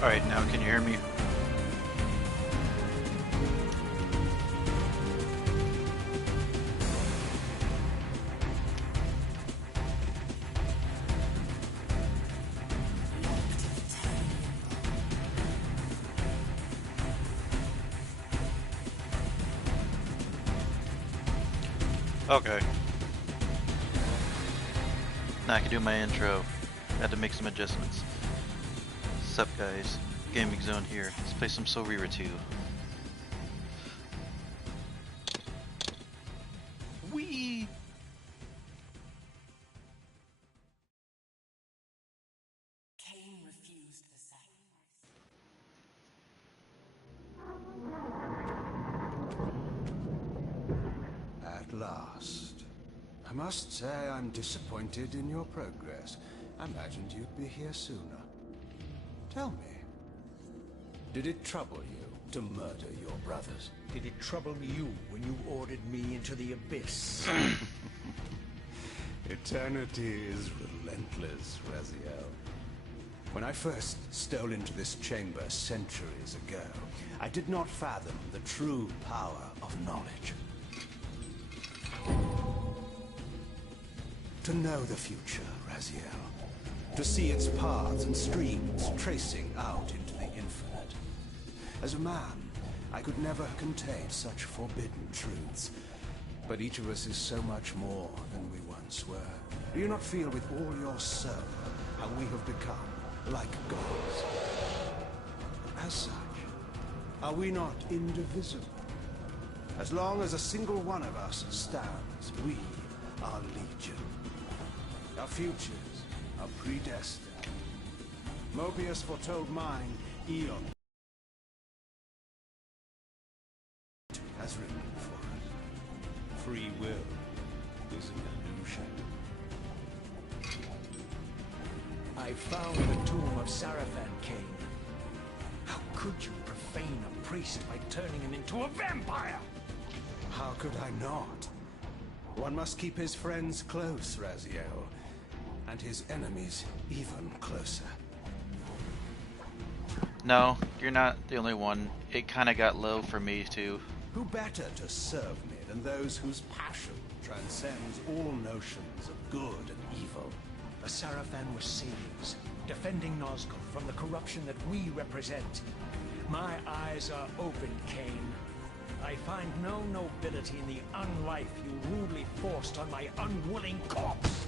Alright, now can you hear me? Okay. Now I can do my intro. Had to make some adjustments. Sup guys, Gaming Zone here. Let's play some Reaver 2. Whee! Kain refused the sacrifice. At last. I must say I'm disappointed in your progress. I imagined you'd be here sooner. Tell me, did it trouble you to murder your brothers? Did it trouble you when you ordered me into the abyss? Eternity is relentless, Raziel. When I first stole into this chamber centuries ago, I did not fathom the true power of knowledge. To know the future, Raziel. To see its paths and streams tracing out into the infinite. As a man, I could never contain such forbidden truths. But each of us is so much more than we once were. Do you not feel with all your soul how we have become like gods? As such, are we not indivisible? As long as a single one of us stands, we are legion. Our futures are predestined. Mobius foretold mine eon has written for us. Free will is an illusion. I found the tomb of Sarafan, Kain. How could you profane a priest by turning him into a vampire? How could I not? One must keep his friends close, Raziel, and his enemies even closer. No, you're not the only one. It kinda got low for me too. Who better to serve me than those whose passion transcends all notions of good and evil? The Sarafan were saviors, defending Nazgul from the corruption that we represent. My eyes are open, Kain. I find no nobility in the unlife you rudely forced on my unwilling corpse.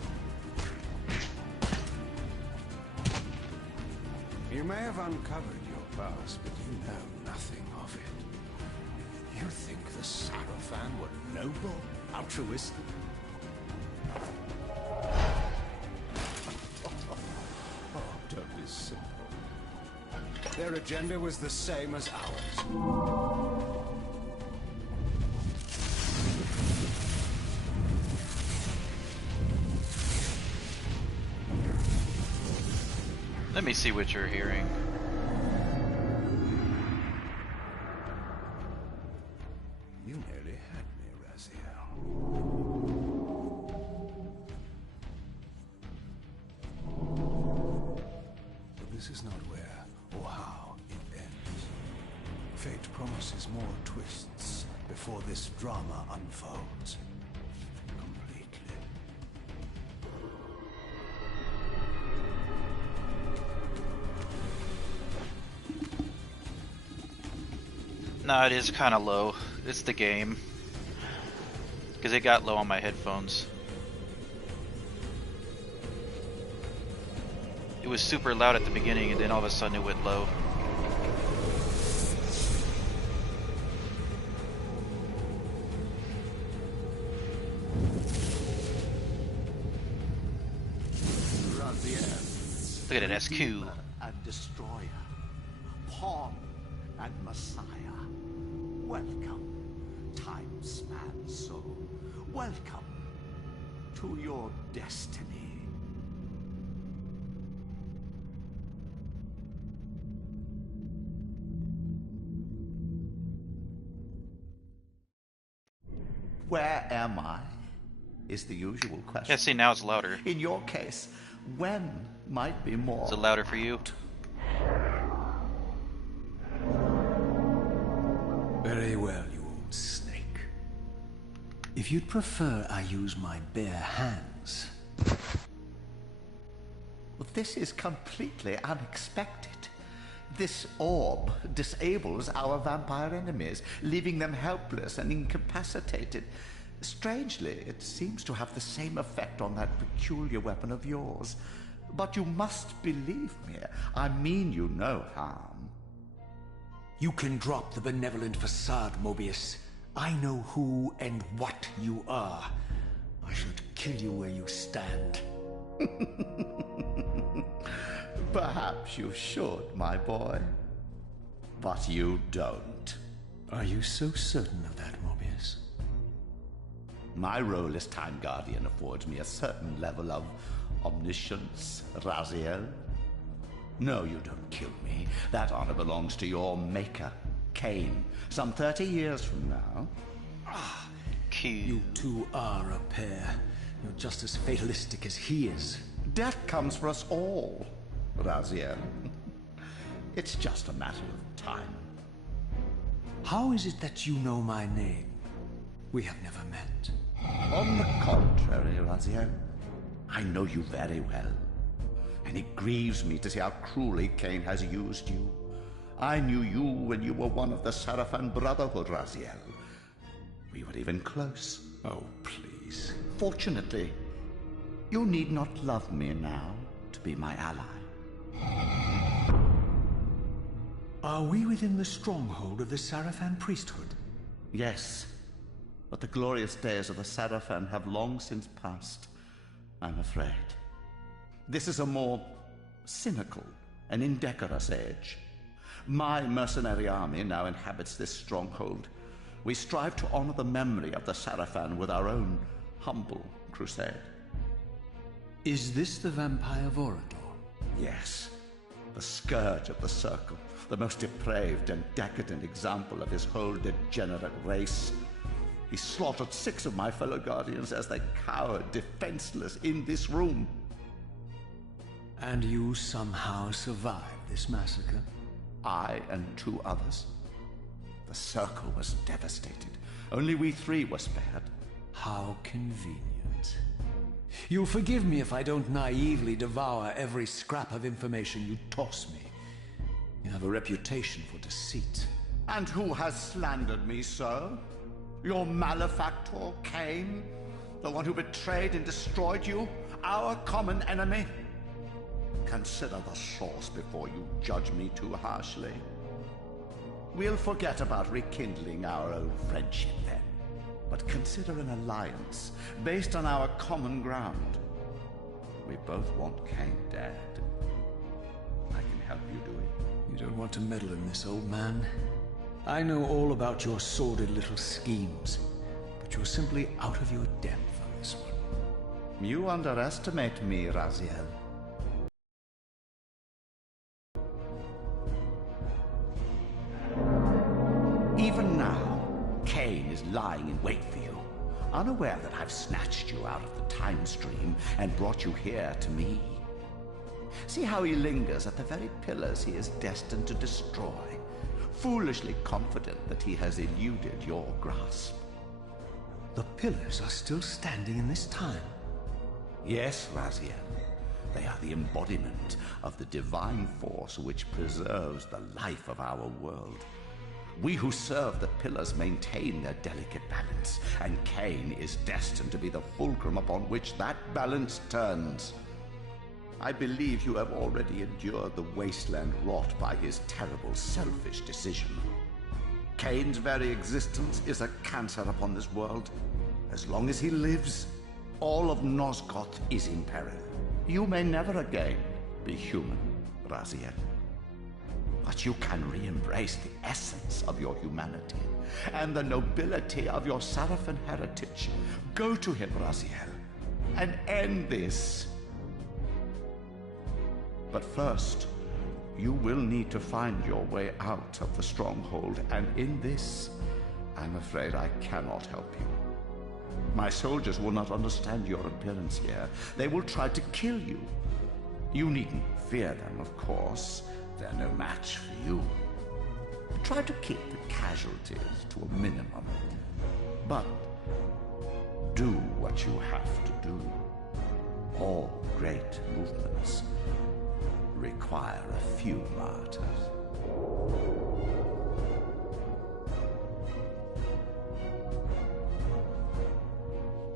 You may have uncovered your past, but you know nothing of it. You think the Sarafan were noble, altruistic? Oh, don't be simple. Their agenda was the same as ours. Let me see what you're hearing. You nearly had me, Raziel. But this is not where or how it ends. Fate promises more twists before this drama unfolds. Completely. No, it is kinda low. It's the game. Because it got low on my headphones. It was super loud at the beginning and then all of a sudden it went low. Look at it, SQ. Redeemer and destroyer, pawn and messiah. Welcome, time-span soul. Welcome to your destiny. Where am I? Is the usual question. Yeah, see, now it's louder. In your case, when might be more. Is it louder for you? Very well, you old snake. If you'd prefer I use my bare hands... Well, this is completely unexpected. This orb disables our vampire enemies, leaving them helpless and incapacitated. Strangely, it seems to have the same effect on that peculiar weapon of yours. But you must believe me. I mean you no harm. You can drop the benevolent facade, Mobius. I know who and what you are. I should kill you where you stand. Perhaps you should, my boy. But you don't. Are you so certain of that, Mobius? My role as Time Guardian affords me a certain level of omniscience, Raziel. No, you don't kill me. That honor belongs to your maker, Kain, some 30 years from now. You two are a pair. You're just as fatalistic as he is. Death comes for us all, Raziel. It's just a matter of time. How is it that you know my name? We have never met. On the contrary, Raziel, I know you very well. And it grieves me to see how cruelly Kain has used you. I knew you when you were one of the Sarafan Brotherhood, Raziel. We were even close. Oh, please. Fortunately, you need not love me now to be my ally. Are we within the stronghold of the Sarafan priesthood? Yes, but the glorious days of the Sarafan have long since passed, I'm afraid. This is a more cynical and indecorous age. My mercenary army now inhabits this stronghold. We strive to honor the memory of the Sarafan with our own humble crusade. Is this the vampire Vorador? Yes, the scourge of the Circle, the most depraved and decadent example of his whole degenerate race. He slaughtered 6 of my fellow Guardians as they cowered defenseless in this room. And you somehow survived this massacre? I and 2 others. The Circle was devastated. Only we 3 were spared. How convenient. You'll forgive me if I don't naively devour every scrap of information you toss me. You have a reputation for deceit. And who has slandered me so? Your malefactor, Kain? The one who betrayed and destroyed you? Our common enemy? Consider the source before you judge me too harshly. We'll forget about rekindling our old friendship then, but consider an alliance based on our common ground. We both want Kain dead. I can help you do it. You don't want to meddle in this, old man. I know all about your sordid little schemes, but you're simply out of your depth on this one. You underestimate me, Raziel. Even now, Kain is lying in wait for you, unaware that I've snatched you out of the time stream and brought you here to me. See how he lingers at the very pillars he is destined to destroy, foolishly confident that he has eluded your grasp. The pillars are still standing in this time. Yes, Raziel. They are the embodiment of the divine force which preserves the life of our world. We who serve the pillars maintain their delicate balance, and Kain is destined to be the fulcrum upon which that balance turns. I believe you have already endured the wasteland wrought by his terrible, selfish decision. Kain's very existence is a cancer upon this world. As long as he lives, all of Nosgoth is in peril. You may never again be human, Raziel. But you can re-embrace the essence of your humanity and the nobility of your Sarafan heritage. Go to him, Raziel, and end this. But first, you will need to find your way out of the stronghold, and in this, I'm afraid I cannot help you. My soldiers will not understand your appearance here. They will try to kill you. You needn't fear them, of course. They're no match for you. Try to keep the casualties to a minimum. But do what you have to do. All great movements require a few martyrs.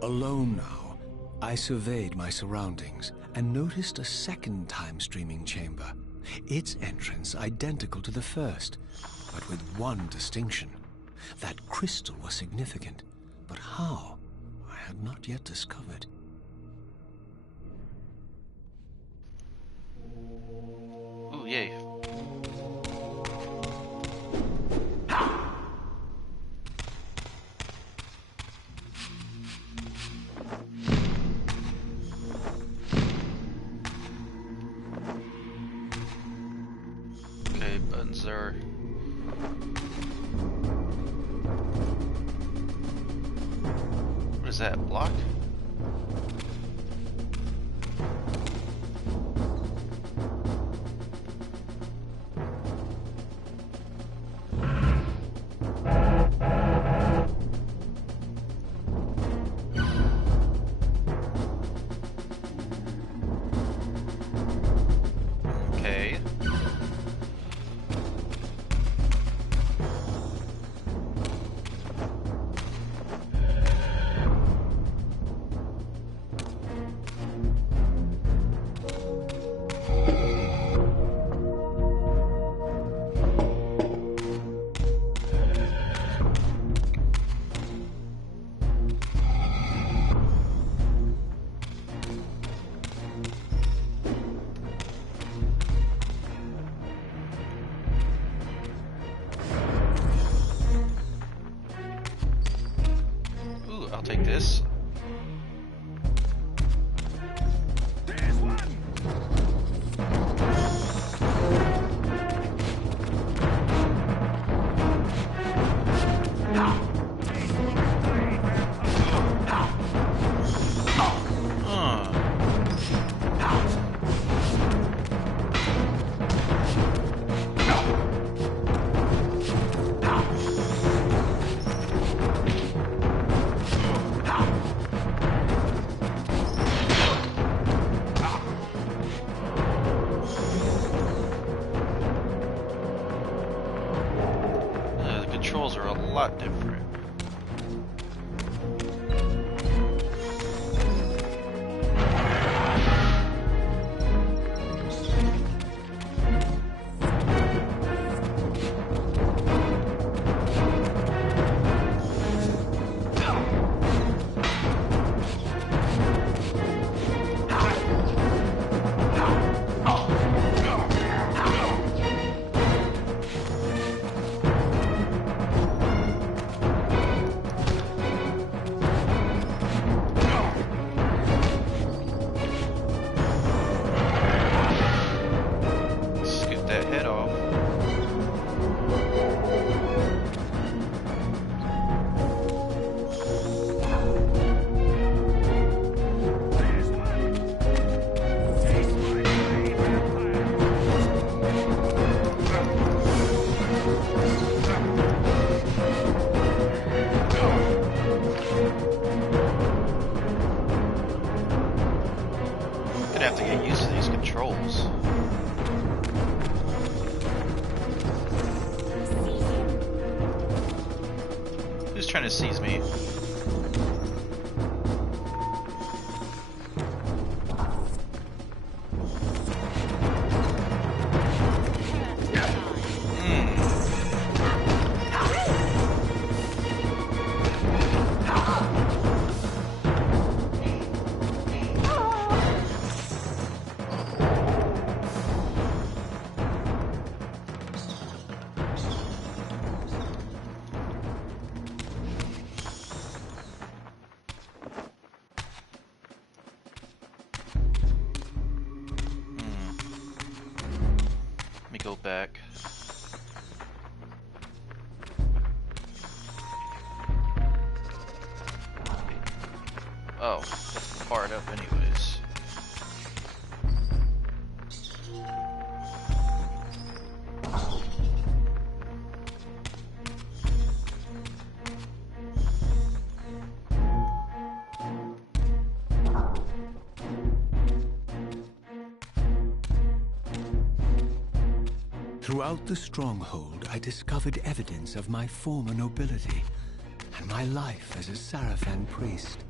Alone now, I surveyed my surroundings and noticed a second time-streaming chamber. Its entrance identical to the first, but with one distinction. That crystal was significant, but how? I had not yet discovered. Ooh, yay. Okay, buttons are... What is that, block? Okay. Ooh, I'll take this. The controls are a lot different. Let's get that head off. Gonna have to get used to these controls. Who's trying to seize me? Let me go back. Oh, that's fired up anyways. Throughout the stronghold, I discovered evidence of my former nobility and my life as a Sarafan priest.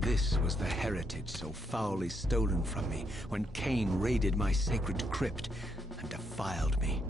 This was the heritage so foully stolen from me when Kain raided my sacred crypt and defiled me.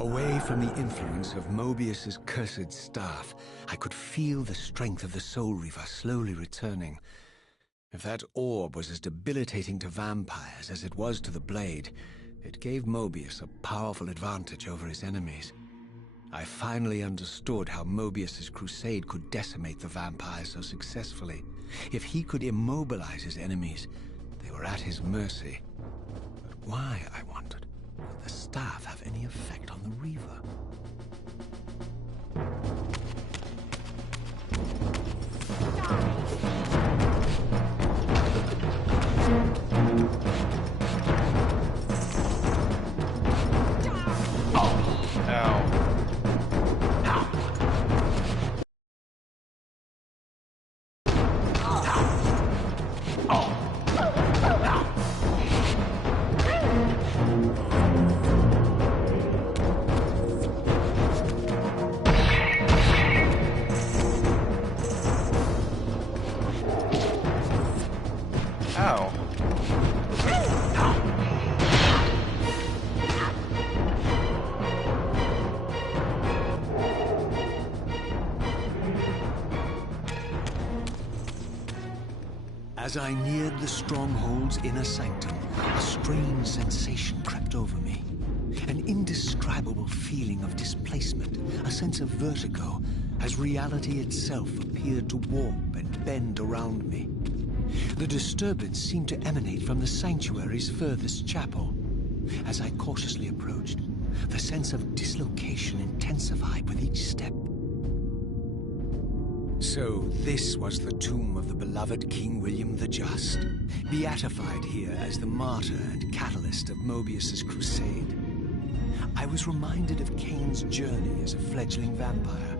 Away from the influence of Mobius's cursed staff, I could feel the strength of the Soul Reaver slowly returning. If that orb was as debilitating to vampires as it was to the blade, it gave Mobius a powerful advantage over his enemies. I finally understood how Mobius's crusade could decimate the vampires so successfully. If he could immobilize his enemies, they were at his mercy. But why, I wondered, would the staff have any effect on the Reaver? As I neared the stronghold's inner sanctum, a strange sensation crept over me. An indescribable feeling of displacement, a sense of vertigo, as reality itself appeared to warp and bend around me. The disturbance seemed to emanate from the sanctuary's furthest chapel. As I cautiously approached, the sense of dislocation intensified with each step. So this was the tomb of the beloved King William the Just, beatified here as the martyr and catalyst of Mobius's crusade. I was reminded of Kain's journey as a fledgling vampire,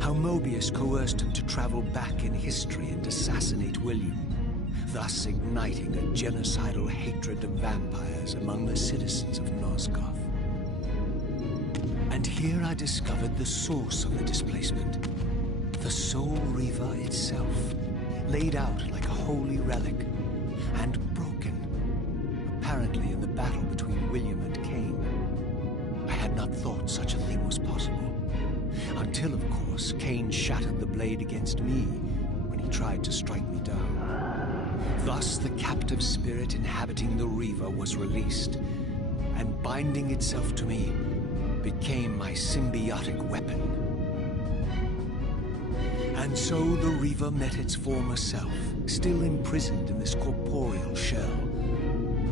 how Mobius coerced him to travel back in history and assassinate William, thus igniting a genocidal hatred of vampires among the citizens of Nosgoth. And here I discovered the source of the displacement. The Soul Reaver itself, laid out like a holy relic, and broken, apparently in the battle between William and Kain. I had not thought such a thing was possible, until, of course, Kain shattered the blade against me when he tried to strike me down. Thus, the captive spirit inhabiting the Reaver was released, and binding itself to me became my symbiotic weapon. And so the Reaver met its former self, still imprisoned in this corporeal shell.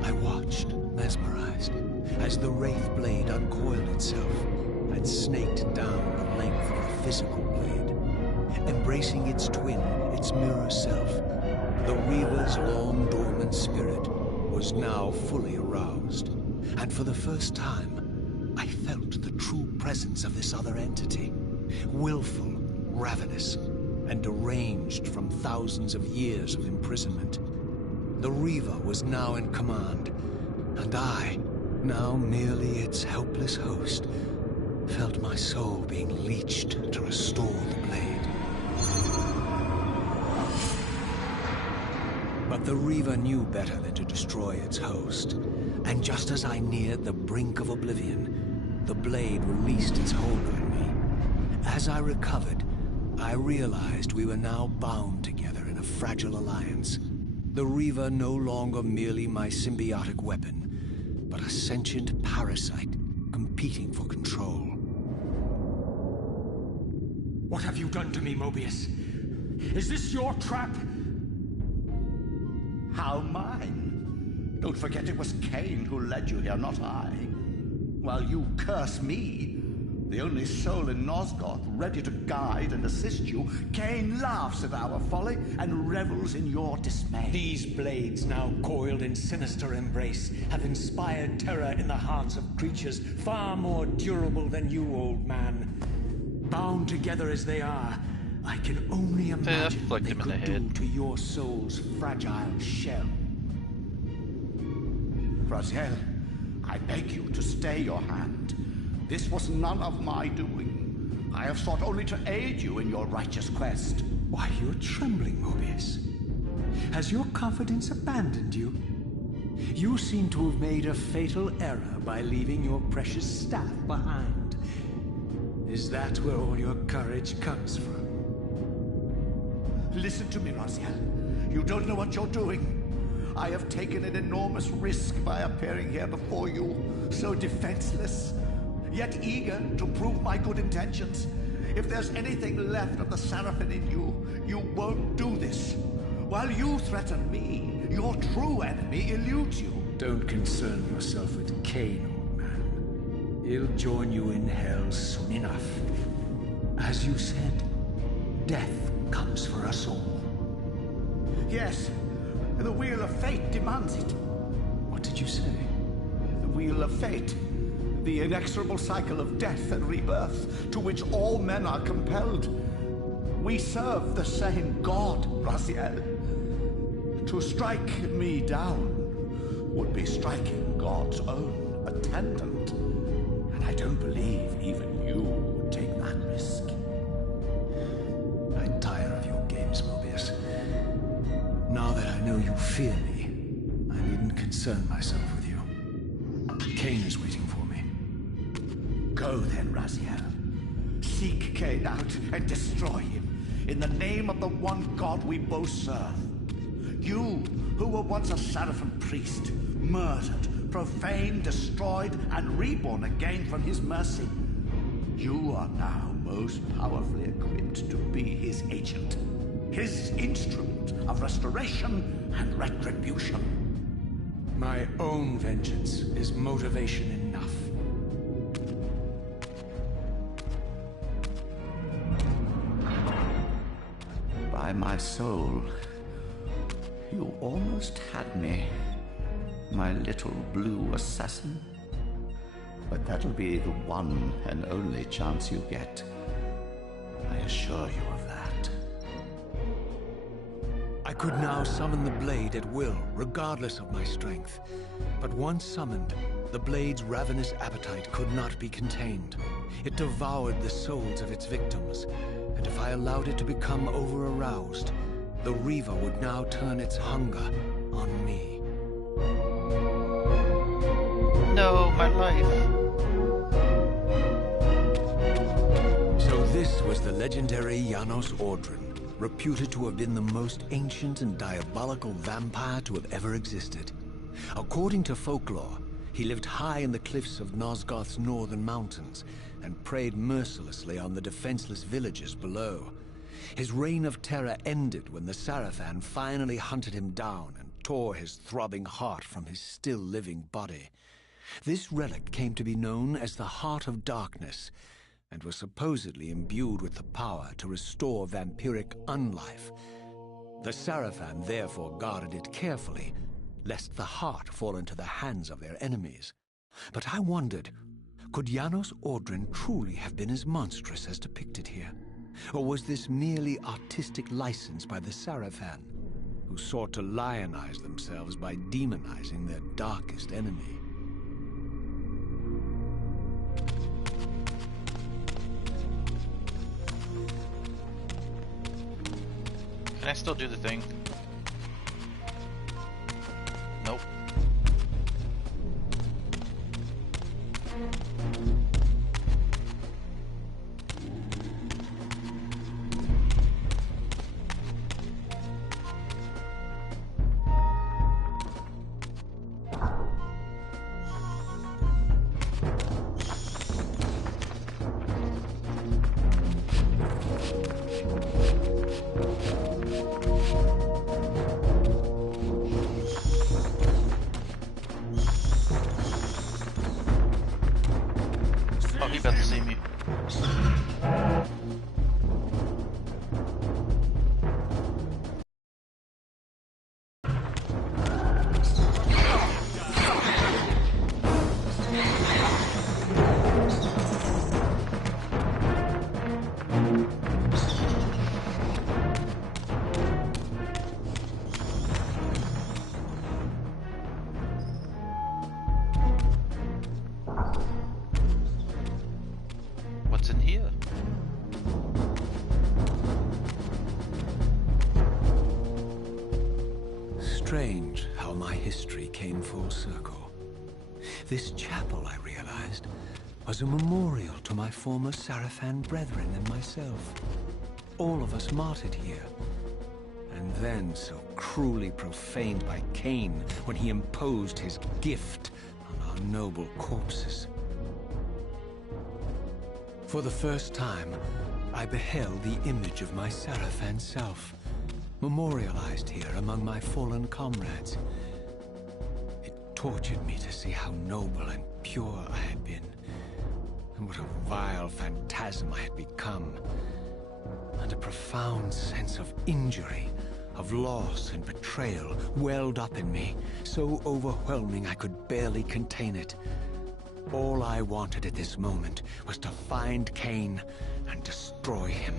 I watched, mesmerized as the Wraith blade uncoiled itself and snaked down the length of the physical blade. Embracing its twin, its mirror self, the Reaver's long dormant spirit was now fully aroused. And for the first time, I felt the true presence of this other entity. Willful, ravenous, and deranged from thousands of years of imprisonment. The Reaver was now in command, and I, now merely its helpless host, felt my soul being leached to restore the blade. But the Reaver knew better than to destroy its host, and just as I neared the brink of oblivion, the blade released its hold on me. As I recovered, I realized we were now bound together in a fragile alliance. The Reaver no longer merely my symbiotic weapon, but a sentient parasite competing for control. What have you done to me, Mobius? Is this your trap? How mine? Don't forget it was Kain who led you here, not I. While you curse me, the only soul in Nosgoth ready to guide and assist you, Kain laughs at our folly and revels in your dismay. These blades, now coiled in sinister embrace, have inspired terror in the hearts of creatures far more durable than you, old man. Bound together as they are, I can only imagine what they could do to your soul's fragile shell. Raziel, I beg you to stay your hand. This was none of my doing. I have sought only to aid you in your righteous quest. Why, you're trembling, Mobius. Has your confidence abandoned you? You seem to have made a fatal error by leaving your precious staff behind. Is that where all your courage comes from? Listen to me, Raziel. You don't know what you're doing. I have taken an enormous risk by appearing here before you, so defenseless, yet eager to prove my good intentions. If there's anything left of the Seraphim in you, you won't do this. While you threaten me, your true enemy eludes you. Don't concern yourself with Kain, old man. He'll join you in hell soon enough. As you said, death comes for us all. Yes, the Wheel of Fate demands it. What did you say? The Wheel of Fate. The inexorable cycle of death and rebirth to which all men are compelled. We serve the same God, Raziel. To strike me down would be striking God's own attendant. And I don't believe even you would take that risk. I tire of your games, Mobius. Now that I know you fear me, I needn't concern myself with you. Kain is waiting for me. Go then, Raziel. Seek Kain out and destroy him in the name of the one God we both serve. You, who were once a Seraphim priest, murdered, profaned, destroyed, and reborn again from his mercy. You are now most powerfully equipped to be his agent, his instrument of restoration and retribution. My own vengeance is motivation enough. By my soul, you almost had me, my little blue assassin. But that'll be the one and only chance you get. I assure you of that. I could now summon the blade at will, regardless of my strength. But once summoned, the blade's ravenous appetite could not be contained. It devoured the souls of its victims, and if I allowed it to become over-aroused, the Reaver would now turn its hunger on me. No, my life. So this was the legendary Janos Ordrin, reputed to have been the most ancient and diabolical vampire to have ever existed. According to folklore, he lived high in the cliffs of Nosgoth's northern mountains and preyed mercilessly on the defenseless villagers below. His reign of terror ended when the Seraphim finally hunted him down and tore his throbbing heart from his still-living body. This relic came to be known as the Heart of Darkness, and was supposedly imbued with the power to restore vampiric unlife. The Sarafan therefore guarded it carefully, lest the heart fall into the hands of their enemies. But I wondered, could Janos Ordrin truly have been as monstrous as depicted here? Or was this merely artistic license by the Sarafan, who sought to lionize themselves by demonizing their darkest enemy? Can I still do the thing? Nope. Oh, he about to see me. What's in here? Strange how my history came full circle. This chapel, I realized, was a memorial to my former Sarafan brethren and myself. All of us martyred here, and then so cruelly profaned by Kain when he imposed his gift on our noble corpses. For the first time, I beheld the image of my Sarafan self, memorialized here among my fallen comrades. It tortured me to see how noble and pure I had been, and what a vile phantasm I had become, and a profound sense of injury, of loss and betrayal welled up in me, so overwhelming I could barely contain it. All I wanted at this moment was to find Kain and destroy him.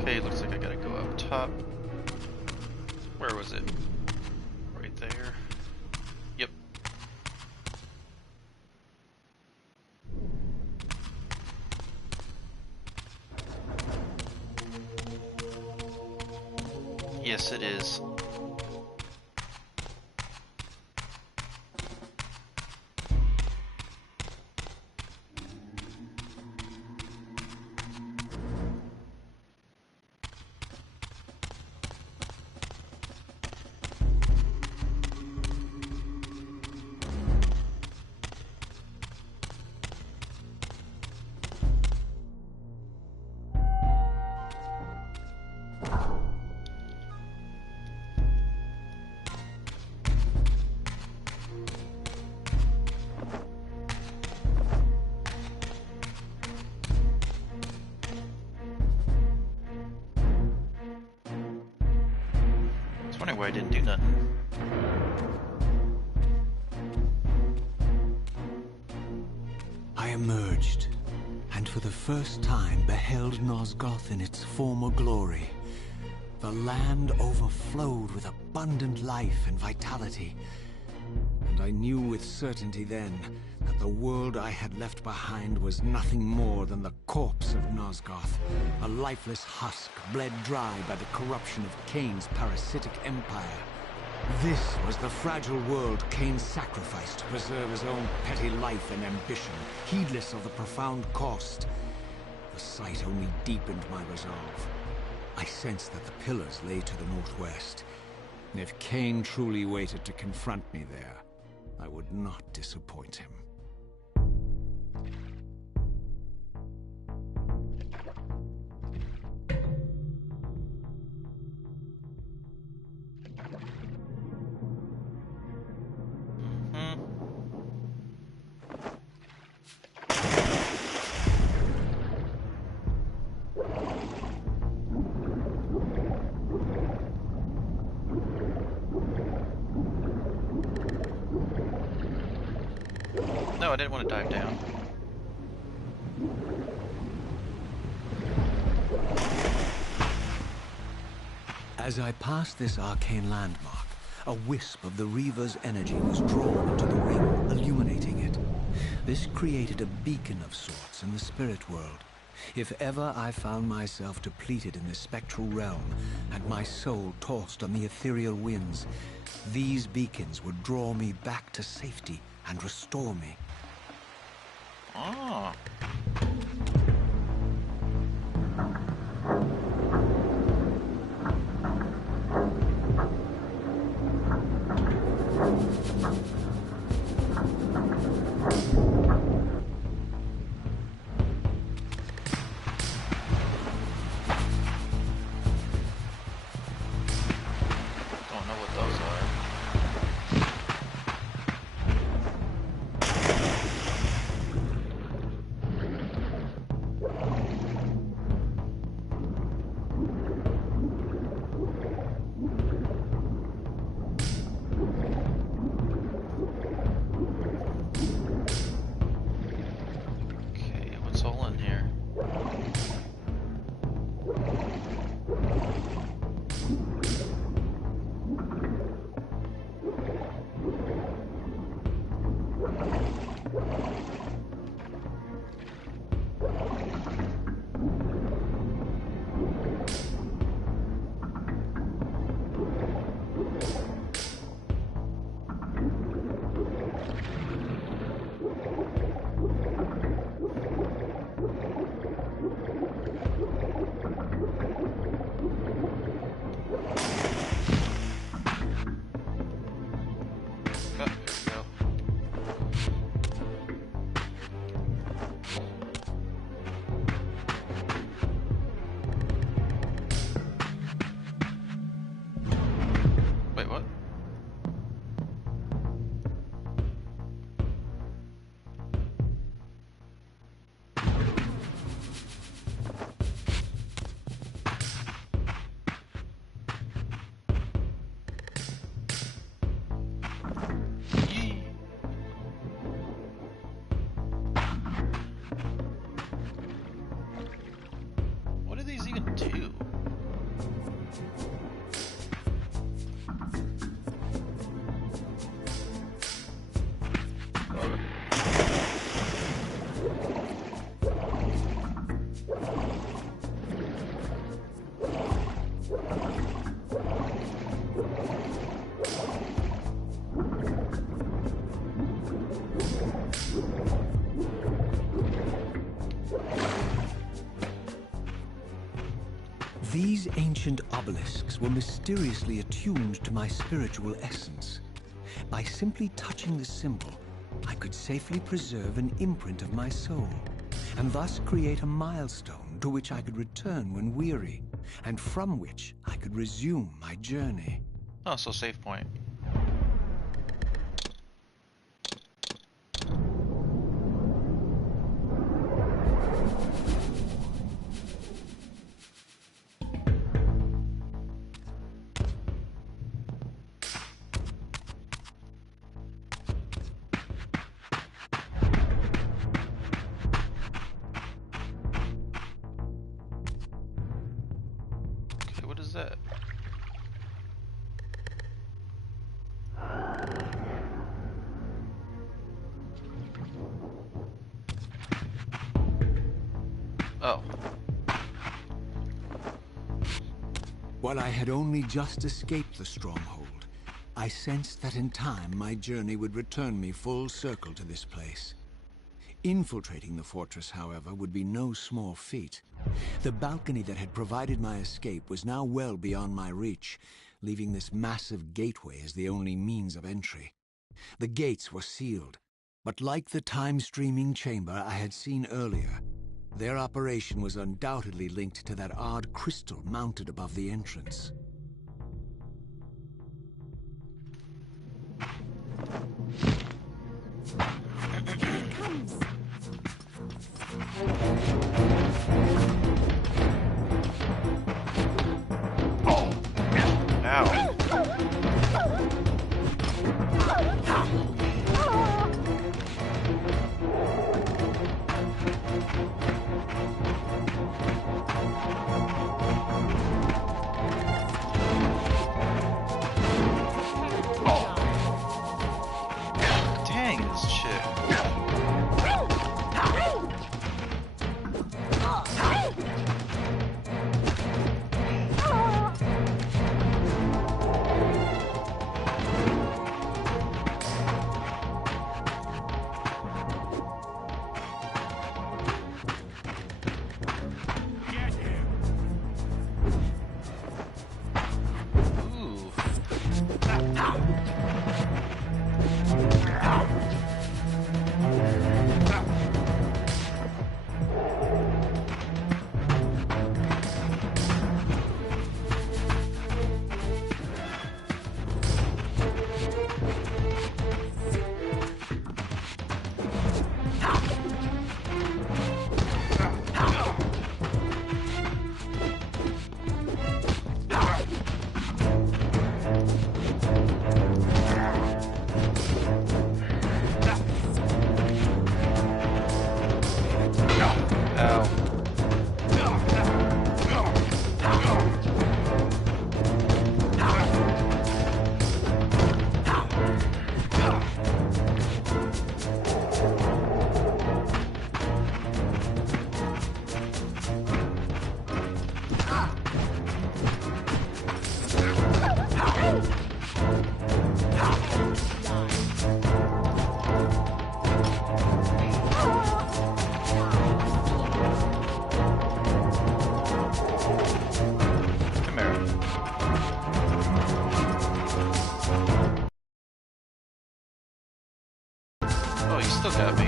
Okay, looks like I gotta go up top. Where was it? Right there. Yep. Yes, it is. I was wondering why I didn't do nothing. I emerged, and for the first time beheld Nosgoth in its former glory. The land overflowed with abundant life and vitality, and and I knew with certainty then that the world I had left behind was nothing more than the corpse of Nosgoth, a lifeless husk bled dry by the corruption of Kain's parasitic empire. This was the fragile world Kain sacrificed to preserve his own petty life and ambition, heedless of the profound cost. The sight only deepened my resolve. I sensed that the pillars lay to the northwest. If Kain truly waited to confront me there, I would not disappoint him. No, I didn't want to dive down. As I passed this arcane landmark, a wisp of the Reaver's energy was drawn into the ring, illuminating it. This created a beacon of sorts in the spirit world. If ever I found myself depleted in the spectral realm, and my soul tossed on the ethereal winds, these beacons would draw me back to safety and restore me. Oh. Don't know what those are. Okay, what's all in here? Oh, here we go. Wait, what? Yee. What do these even do? These ancient obelisks were mysteriously attuned to my spiritual essence. By simply touching the symbol, I could safely preserve an imprint of my soul, and thus create a milestone to which I could return when weary, and from which I could resume my journey. Oh, so save point. Okay, what is that? Oh. While I had only just escaped the stronghold, I sensed that in time my journey would return me full circle to this place. Infiltrating the fortress, however, would be no small feat. The balcony that had provided my escape was now well beyond my reach, leaving this massive gateway as the only means of entry. The gates were sealed, but like the time-streaming chamber I had seen earlier, their operation was undoubtedly linked to that odd crystal mounted above the entrance. Ow. Dang, this chick. Ooh. Ow. Come here. Oh, you still got me.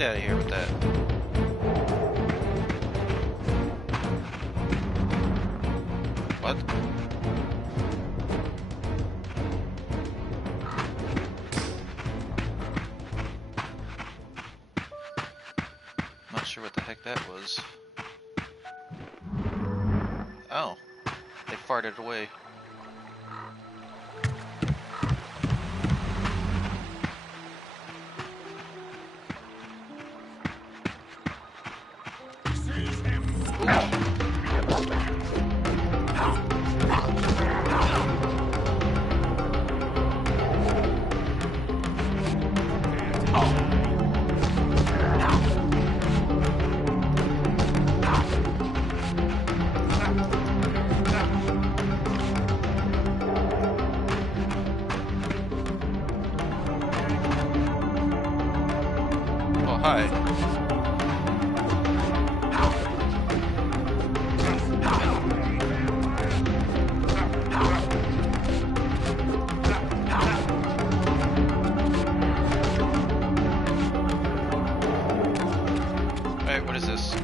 Get out of here with that. What? Not sure what the heck that was. Oh, they farted away. Oh, hi. Alright, what is this?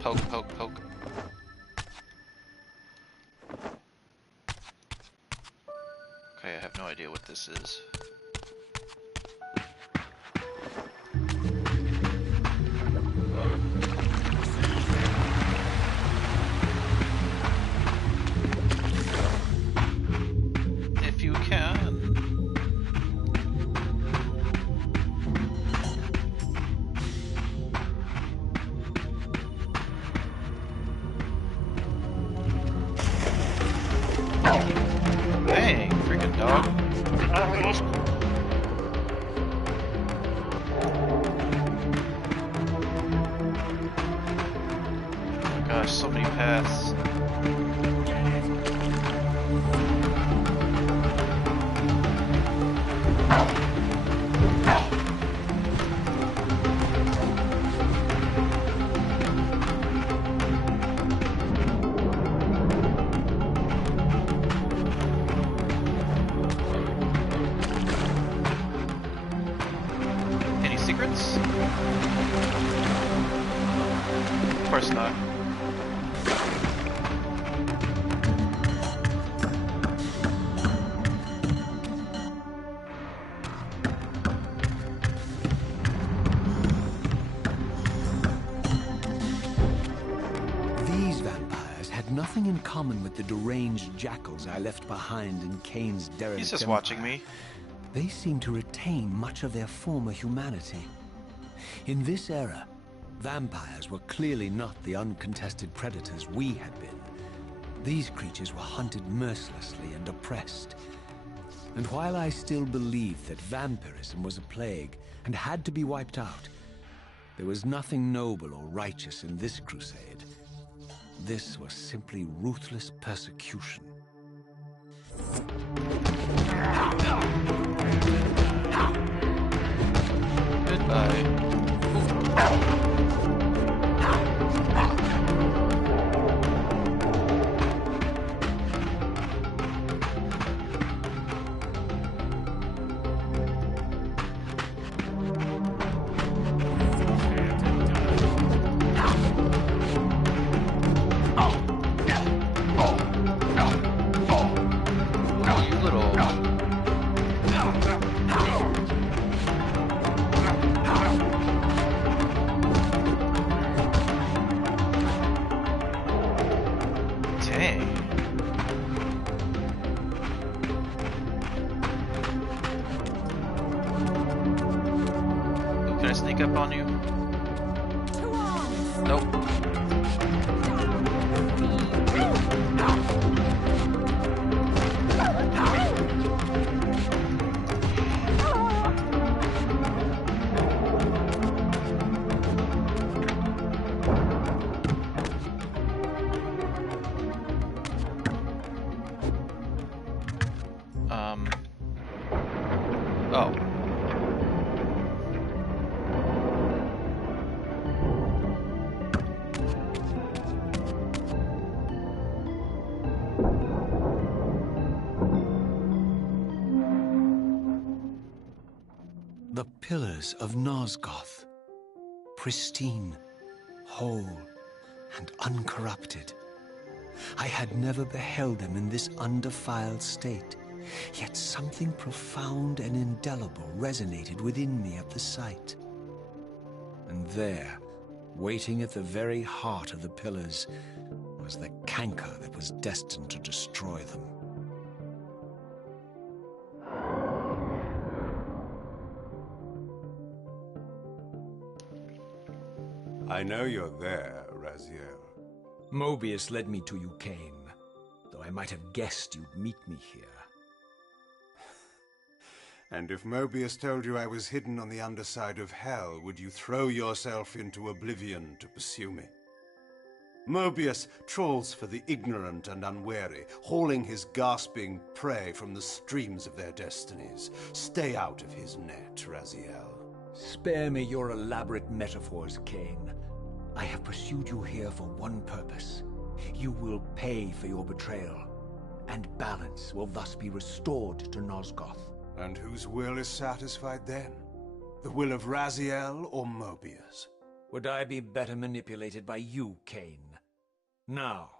Poke, poke, poke. Okay, I have no idea what this is. paths. Any secrets? Of course not. These vampires had nothing in common with the deranged jackals I left behind in Kain's derelict He's just empire. watching me. They seem to retain much of their former humanity. In this era, vampires were clearly not the uncontested predators we had been. These creatures were hunted mercilessly and oppressed. And while I still believed that vampirism was a plague and had to be wiped out, there was nothing noble or righteous in this crusade. This was simply ruthless persecution. Goodbye. You little... Dang. Ooh, can I sneak up on you? Nope. Oh. The pillars of Nosgoth, pristine, whole, and uncorrupted. I had never beheld them in this undefiled state, yet something profound and indelible resonated within me at the sight. And there, waiting at the very heart of the pillars, was the canker that was destined to destroy them. I know you're there, Raziel. Mobius led me to you, Kain, though I might have guessed you'd meet me here. And if Mobius told you I was hidden on the underside of hell, would you throw yourself into oblivion to pursue me? Mobius trawls for the ignorant and unwary, hauling his gasping prey from the streams of their destinies. Stay out of his net, Raziel. Spare me your elaborate metaphors, Kain. I have pursued you here for one purpose. You will pay for your betrayal, and balance will thus be restored to Nosgoth. And whose will is satisfied then? The will of Raziel or Mobius? Would I be better manipulated by you, Kain? Now,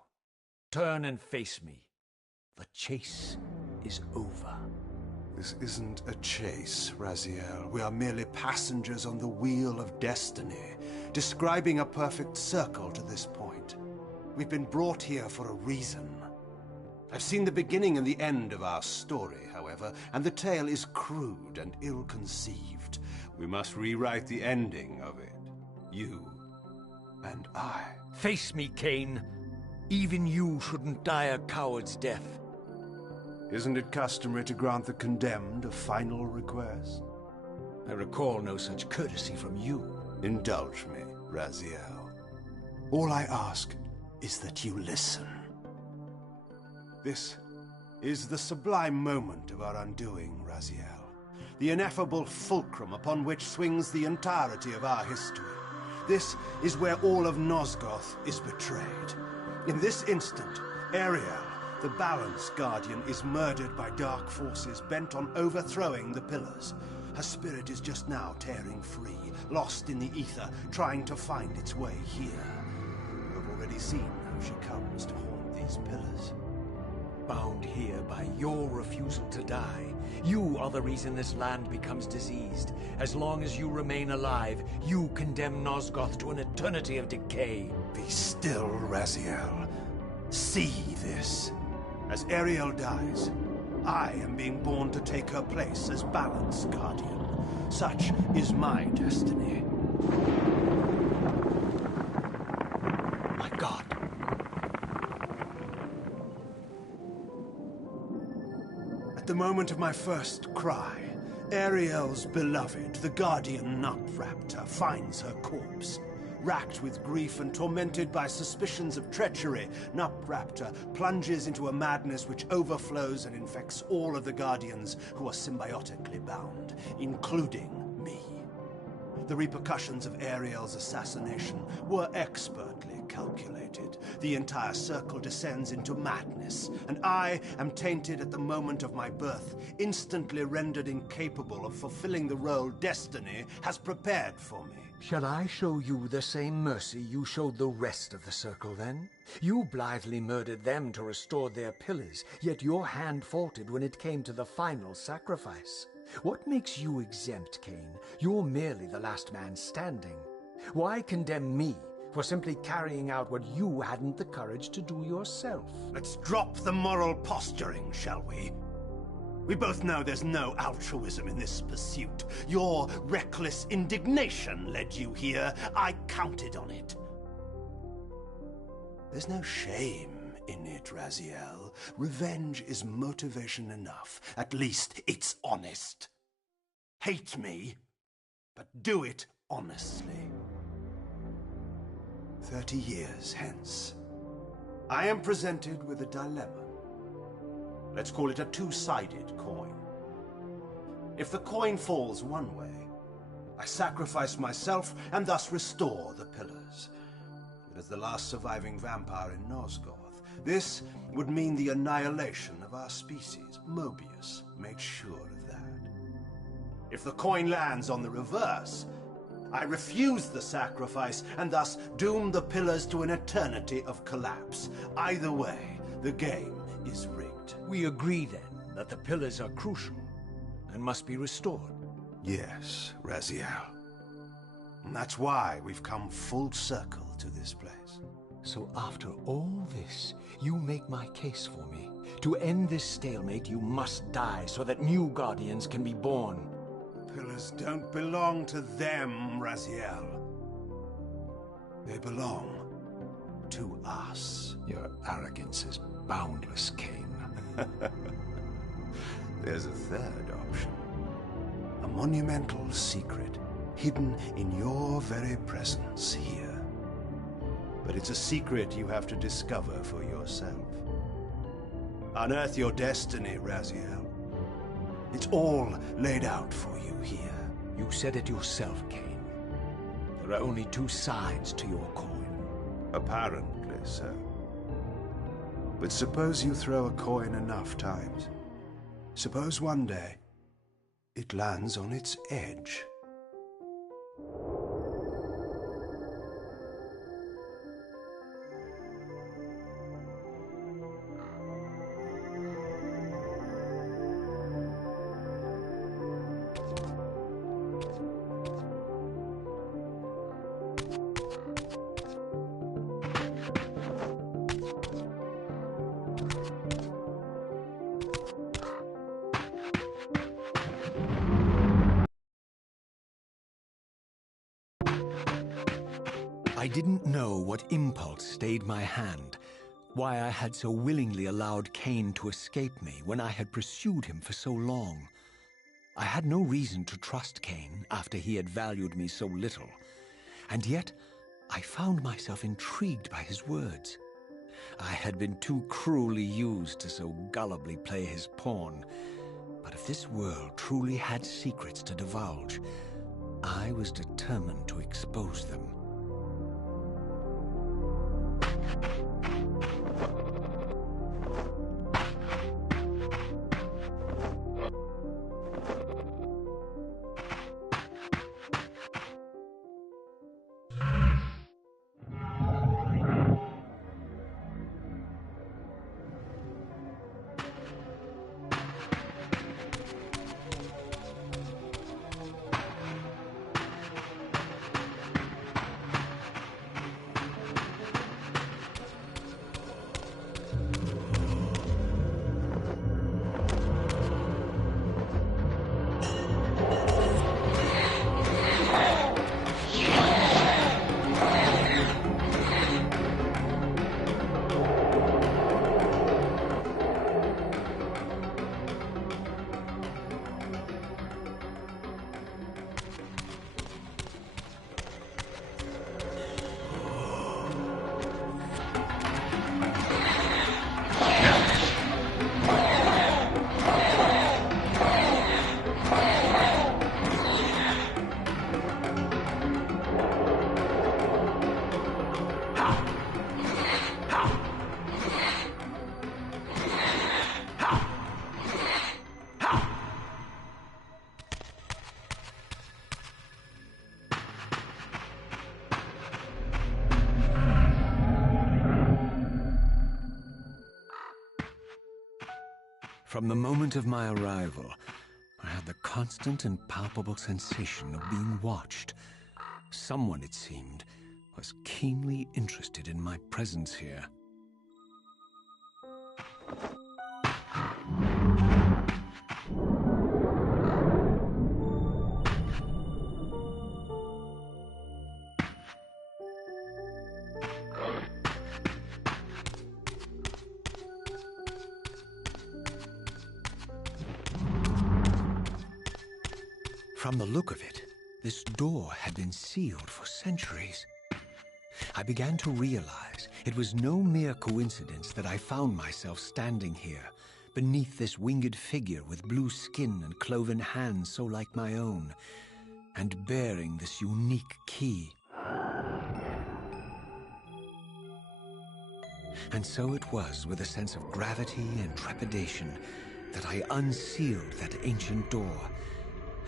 turn and face me. The chase is over. This isn't a chase, Raziel. We are merely passengers on the wheel of destiny, describing a perfect circle to this point. We've been brought here for a reason. I've seen the beginning and the end of our story, however, and the tale is crude and ill-conceived. We must rewrite the ending of it. You and I. Face me, Kain. Even you shouldn't die a coward's death. Isn't it customary to grant the condemned a final request? I recall no such courtesy from you. Indulge me, Raziel. All I ask is that you listen. This is the sublime moment of our undoing, Raziel. The ineffable fulcrum upon which swings the entirety of our history. This is where all of Nosgoth is betrayed. In this instant, Ariel, the Balance Guardian, is murdered by dark forces bent on overthrowing the Pillars. Her spirit is just now tearing free, lost in the ether, trying to find its way here. You have already seen how she comes to haunt these Pillars. Bound here by your refusal to die. You are the reason this land becomes diseased. As long as you remain alive, you condemn Nosgoth to an eternity of decay. Be still, Raziel. See this. As Ariel dies, I am being born to take her place as Balance Guardian. Such is my destiny. My God. At the moment of my first cry, Ariel's beloved, the Guardian Nutraptor, finds her corpse. Racked with grief and tormented by suspicions of treachery, Nutraptor plunges into a madness which overflows and infects all of the Guardians who are symbiotically bound, including me. The repercussions of Ariel's assassination were expertly calculated. The entire circle descends into madness, and I am tainted at the moment of my birth, instantly rendered incapable of fulfilling the role destiny has prepared for me. Shall I show you the same mercy you showed the rest of the circle, then? You blithely murdered them to restore their pillars, yet your hand faltered when it came to the final sacrifice. What makes you exempt, Kain? You're merely the last man standing. Why condemn me for simply carrying out what you hadn't the courage to do yourself? Let's drop the moral posturing, shall we? We both know there's no altruism in this pursuit. Your reckless indignation led you here. I counted on it. There's no shame in it, Raziel. Revenge is motivation enough. At least it's honest. Hate me, but do it honestly. 30 years hence, I am presented with a dilemma. Let's call it a two-sided coin. If the coin falls one way, I sacrifice myself and thus restore the Pillars. But as the last surviving vampire in Nosgoth, this would mean the annihilation of our species. Mobius made sure of that. If the coin lands on the reverse, I refuse the sacrifice and thus doom the Pillars to an eternity of collapse. Either way, the game is rigged. We agree, then, that the pillars are crucial and must be restored. Yes, Raziel. And that's why we've come full circle to this place. So after all this, you make my case for me. To end this stalemate, you must die so that new Guardians can be born. Pillars don't belong to them, Raziel. They belong to us. Your arrogance is boundless, Kain. There's a third option. A monumental secret, hidden in your very presence here. But it's a secret you have to discover for yourself. Unearth your destiny, Raziel. It's all laid out for you here. You said it yourself, Kain. There are only two sides to your coin. Apparently so. But suppose you throw a coin enough times. Suppose one day it lands on its edge. I didn't know what impulse stayed my hand, why I had so willingly allowed Kain to escape me when I had pursued him for so long. I had no reason to trust Kain after he had valued me so little, and yet I found myself intrigued by his words. I had been too cruelly used to so gullibly play his pawn. But if this world truly had secrets to divulge, I was determined to expose them. From the moment of my arrival, I had the constant and palpable sensation of being watched. Someone, it seemed, was keenly interested in my presence here. From the look of it, this door had been sealed for centuries. I began to realize it was no mere coincidence that I found myself standing here, beneath this winged figure with blue skin and cloven hands so like my own, and bearing this unique key. And so it was with a sense of gravity and trepidation that I unsealed that ancient door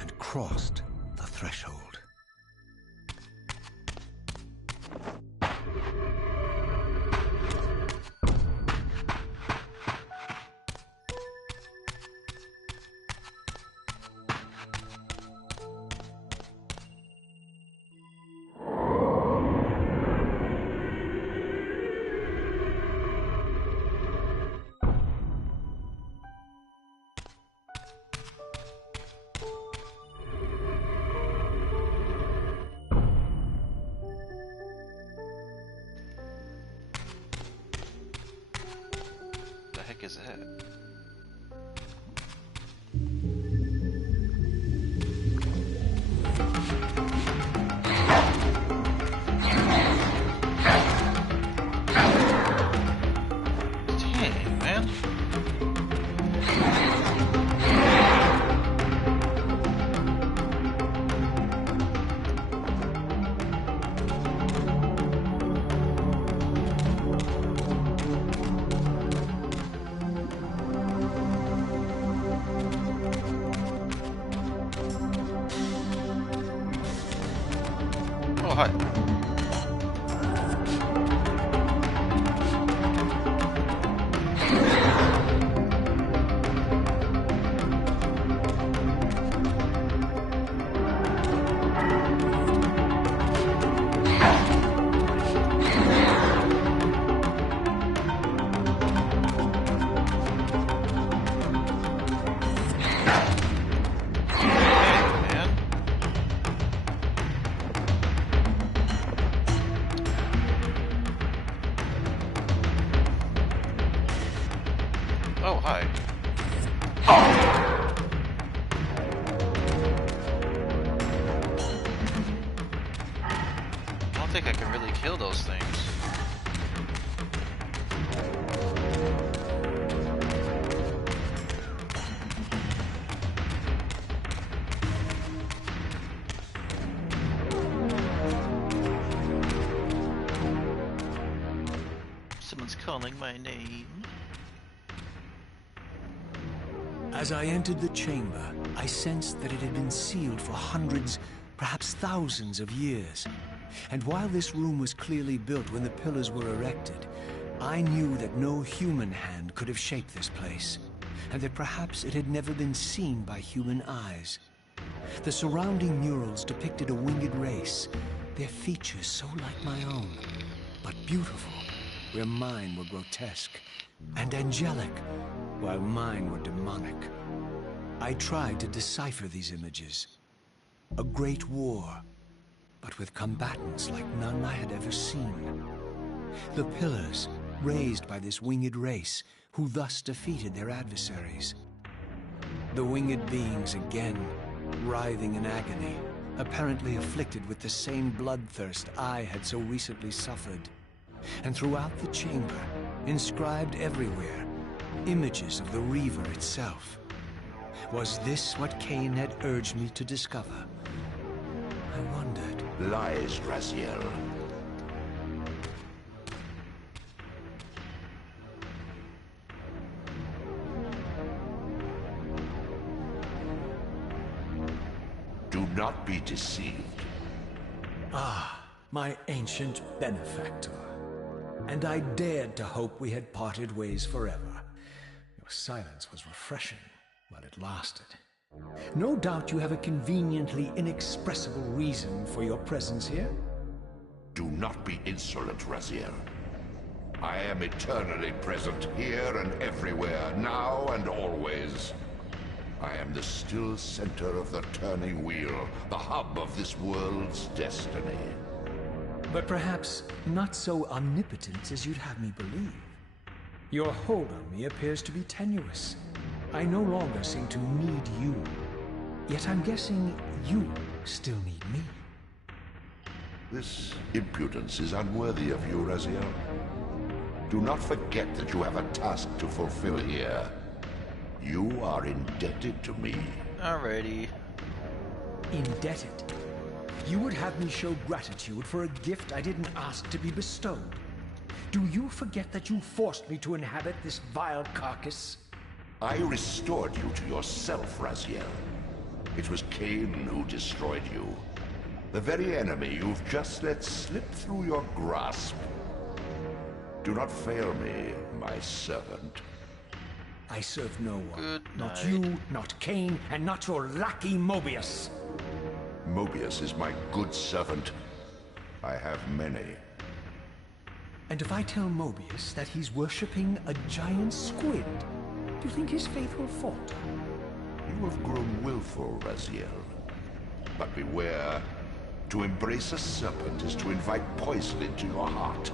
and crossed the threshold. Is that? Dang, man. Oh, hi. Oh, hi. I don't think I can really kill those things. calling my name. As I entered the chamber, I sensed that it had been sealed for hundreds, perhaps thousands of years. And while this room was clearly built when the pillars were erected, I knew that no human hand could have shaped this place, and that perhaps it had never been seen by human eyes. The surrounding murals depicted a winged race, their features so like my own, but beautiful, where mine were grotesque, and angelic, while mine were demonic. I tried to decipher these images. A great war, but with combatants like none I had ever seen. The pillars, raised by this winged race, who thus defeated their adversaries. The winged beings again, writhing in agony, apparently afflicted with the same bloodthirst I had so recently suffered. And throughout the chamber, inscribed everywhere, images of the Reaver itself. Was this what Kain had urged me to discover? I wondered. Lies, Raziel. Do not be deceived. Ah, my ancient benefactor. And I dared to hope we had parted ways forever. Your silence was refreshing while it lasted. No doubt you have a conveniently inexpressible reason for your presence here. Do not be insolent, Raziel. I am eternally present here and everywhere, now and always. I am the still center of the turning wheel, the hub of this world's destiny. But perhaps not so omnipotent as you'd have me believe. Your hold on me appears to be tenuous. I no longer seem to need you. Yet I'm guessing you still need me. This impudence is unworthy of you, Raziel. Do not forget that you have a task to fulfill here. You are indebted to me. Alrighty. Indebted? You would have me show gratitude for a gift I didn't ask to be bestowed. Do you forget that you forced me to inhabit this vile carcass? I restored you to yourself, Raziel. It was Kain who destroyed you. The very enemy you've just let slip through your grasp. Do not fail me, my servant. I serve no one. Good Not night. you, not Kain, and not your lackey Mobius. Mobius is my good servant. I have many. And if I tell Mobius that he's worshipping a giant squid, do you think his faith will falter? You have grown willful, Raziel. But beware. To embrace a serpent is to invite poison into your heart.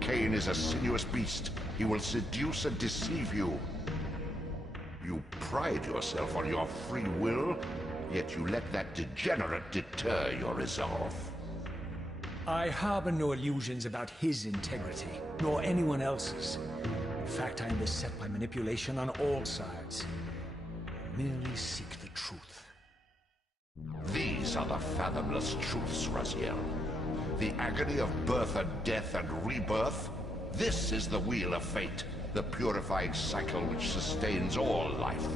Kain is a sinuous beast. He will seduce and deceive you. You pride yourself on your free will, yet you let that degenerate deter your resolve. I harbor no illusions about his integrity, nor anyone else's. In fact, I am beset by manipulation on all sides. I merely seek the truth. These are the fathomless truths, Raziel. The agony of birth and death and rebirth. This is the wheel of fate, the purifying cycle which sustains all life.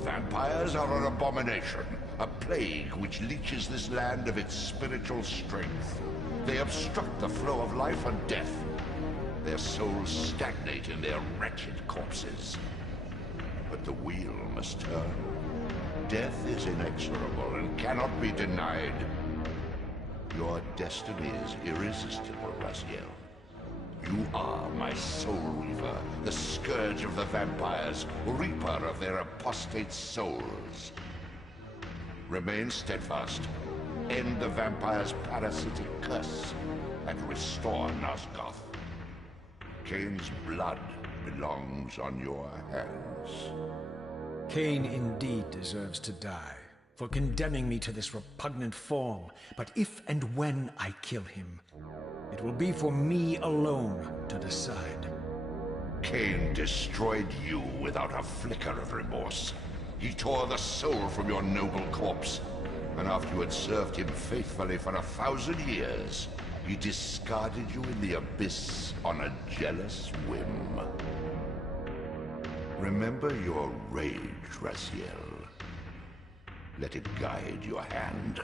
Vampires are an abomination, a plague which leeches this land of its spiritual strength. They obstruct the flow of life and death. Their souls stagnate in their wretched corpses. But the wheel must turn. Death is inexorable and cannot be denied. Your destiny is irresistible, Raziel. You are my soul reaver, the scourge of the vampires, reaper of their apostate souls. Remain steadfast, end the vampire's parasitic curse, and restore Nosgoth. Kain's blood belongs on your hands. Kain indeed deserves to die for condemning me to this repugnant form. But if and when I kill him, it will be for me alone to decide. Kain destroyed you without a flicker of remorse. He tore the soul from your noble corpse, and after you had served him faithfully for 1,000 years, He discarded you in the abyss on a jealous whim. Remember your rage, Raziel. Let it guide your hand.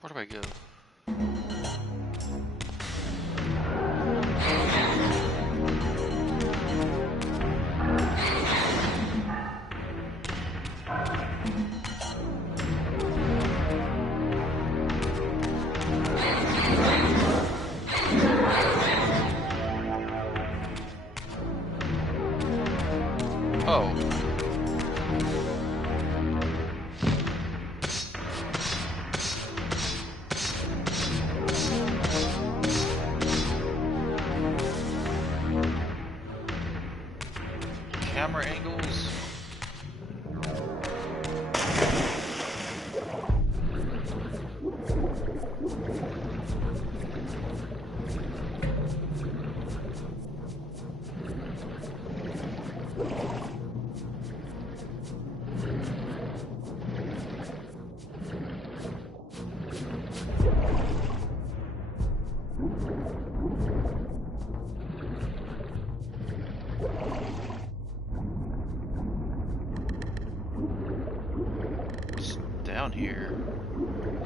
Where do I go? Oh. Camera angles. What's down here?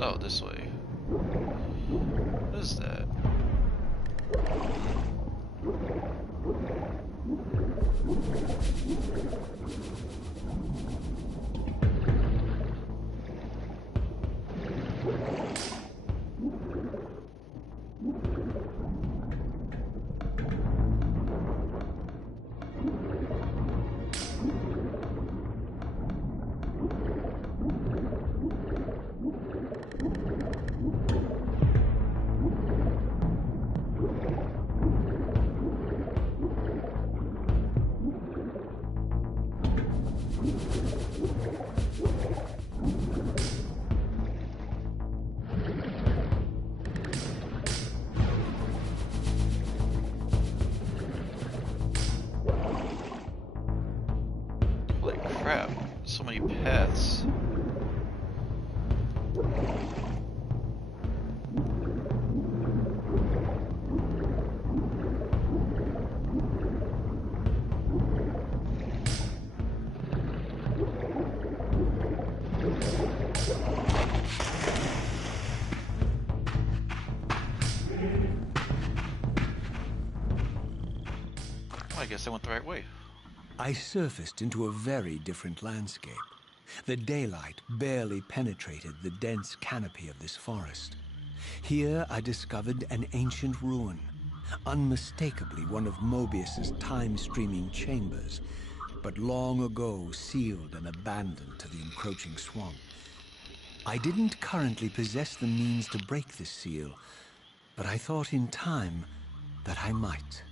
Oh, this way. What is that? Holy crap, so many paths. Well, I guess I went the right way. I surfaced into a very different landscape. The daylight barely penetrated the dense canopy of this forest. Here I discovered an ancient ruin, unmistakably one of Mobius's time-streaming chambers. but long ago sealed and abandoned to the encroaching swamp. I didn't currently possess the means to break this seal, but I thought in time that I might.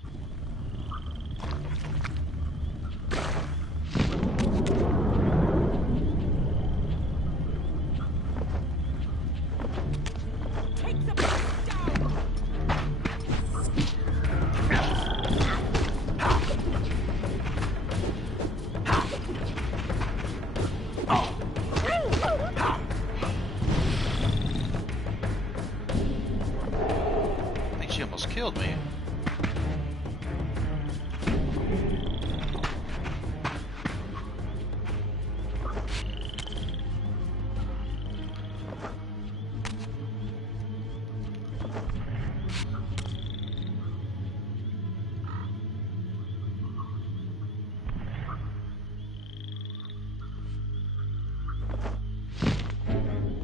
Take the beast down! I think she almost killed me.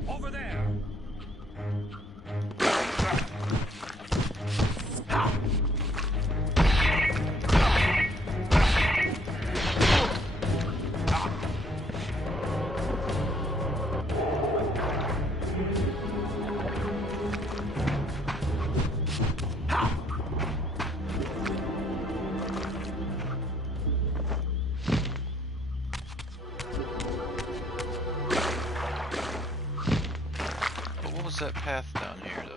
Over there! But what was that path down here, though?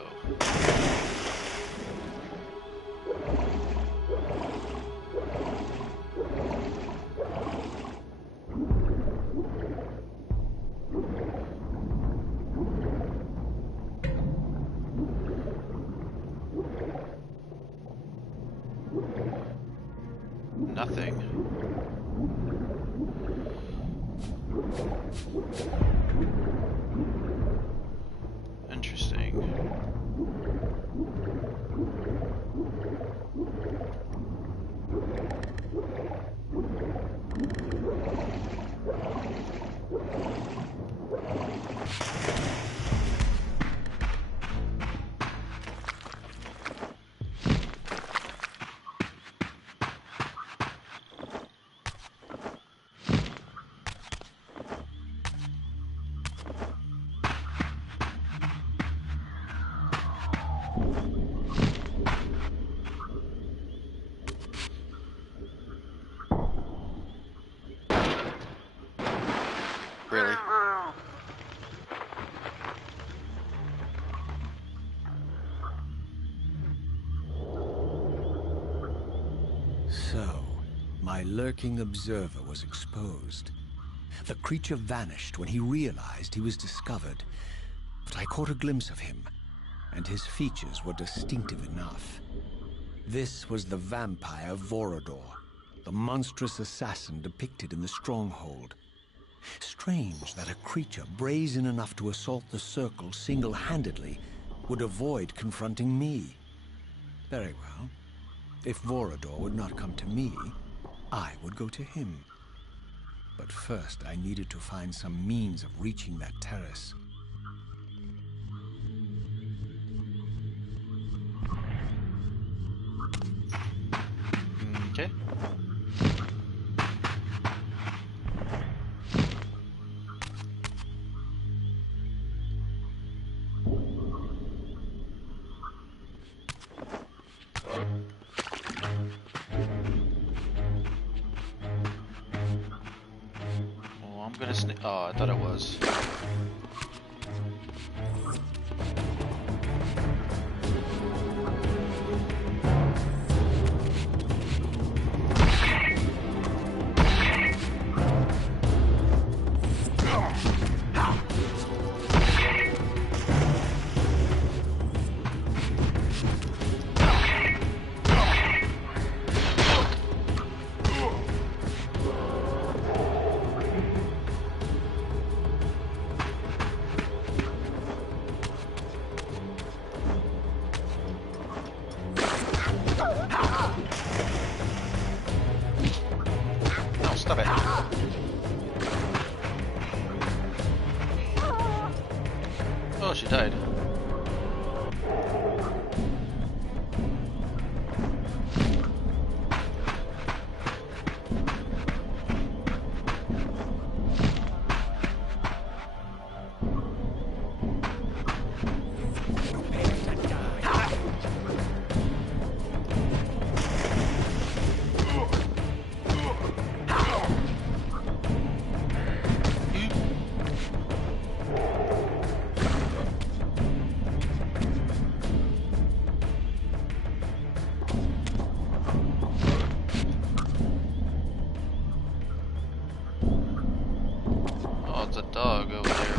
Nothing. Interesting. Really? So, my lurking observer was exposed. The creature vanished when he realized he was discovered, but I caught a glimpse of him, and his features were distinctive enough. This was the vampire Vorador, the monstrous assassin depicted in the stronghold. Strange that a creature brazen enough to assault the Circle single-handedly would avoid confronting me. Very well. If Vorador would not come to me, I would go to him. But first I needed to find some means of reaching that terrace. Okay. Oh, I'm gonna sneak. Oh, I thought it was. No, stop it. Oh, she died. Sounds a dog over there.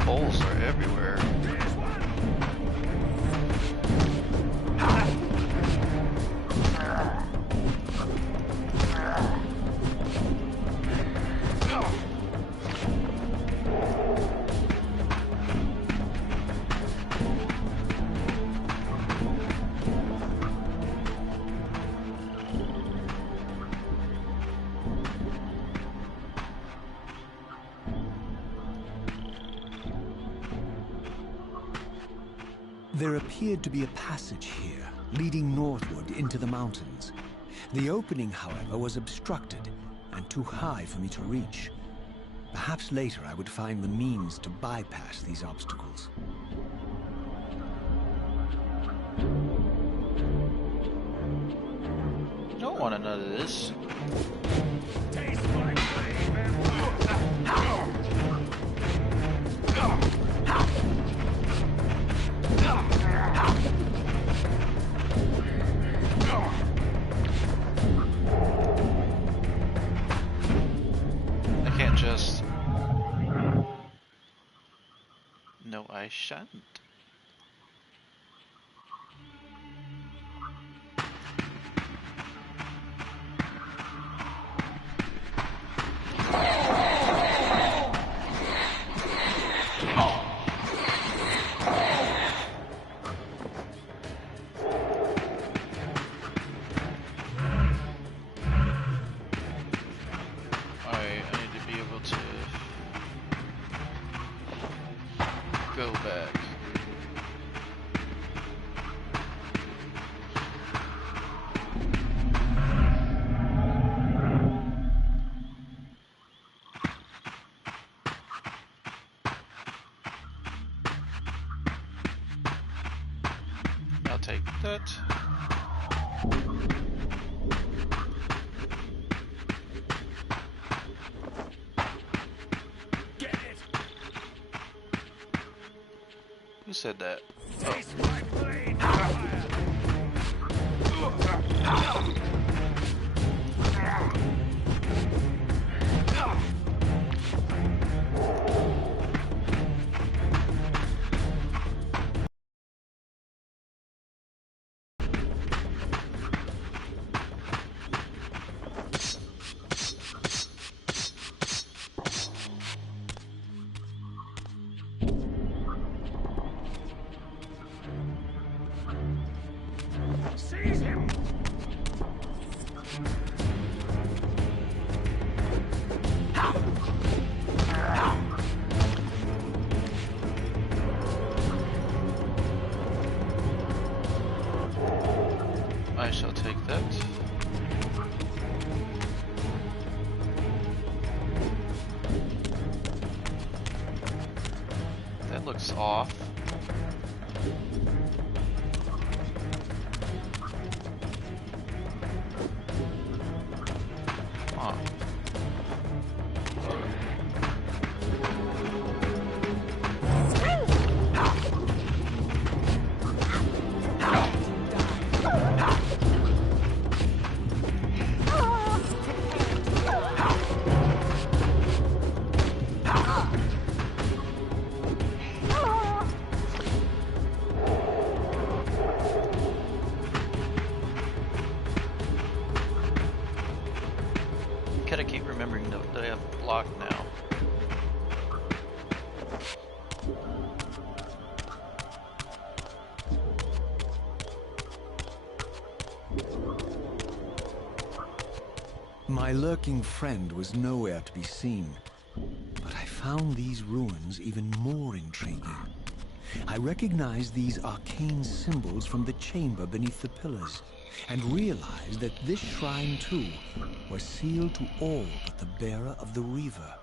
Poles are everywhere. There appeared to be a passage here, leading northward into the mountains. The opening, however, was obstructed and too high for me to reach. Perhaps later I would find the means to bypass these obstacles. Don't want to know this. Taste my flame. I can't just... No, I shan't. Go back. I'll take that. Who said that? Taste my blade. Seize him! I shall take that. That looks off. Huh. Gotta keep remembering that I have blocked now. My lurking friend was nowhere to be seen, but I found these ruins even more intriguing. I recognize these arcane symbols from the chamber beneath the pillars, and realize that this shrine, too, was sealed to all but the bearer of the Reaver.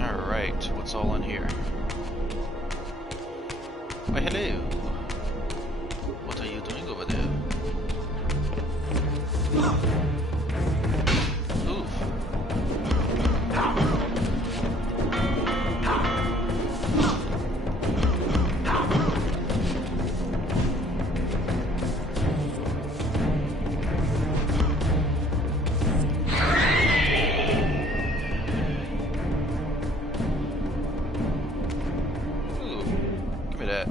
Alright, what's all in here? Why hello! What are you doing over there? Oof. Ooh, give me that.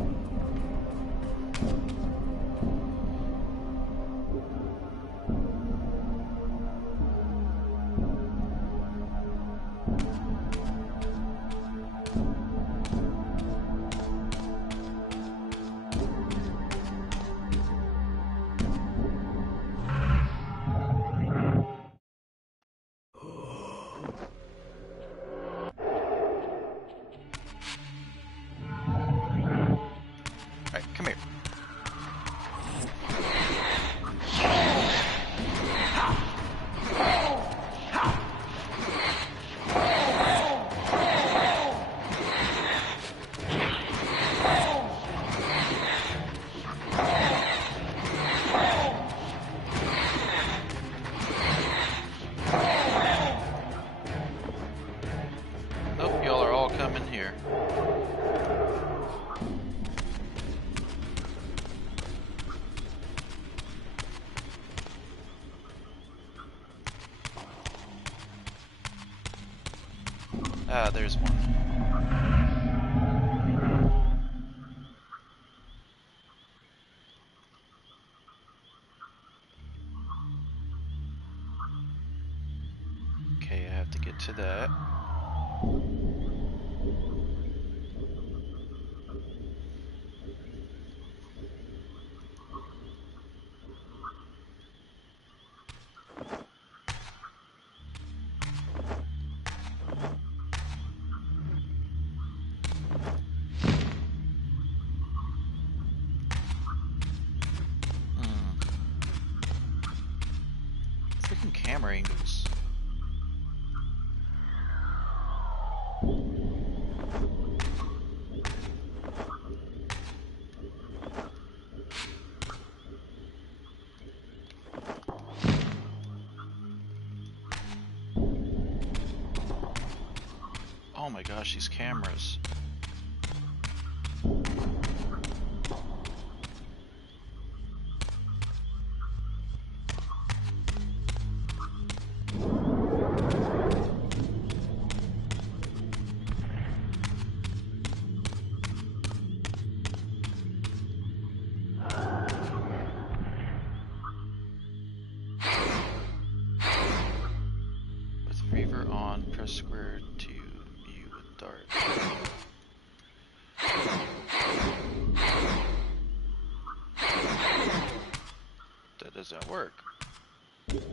Alright, come here. Nope, y'all are all coming here. Ah, there's one. Okay, I have to get to that. Freaking camera angles. Oh my gosh, these cameras. With Reaver on, press square to view with dart. That doesn't work. Maybe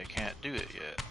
I can't do it yet.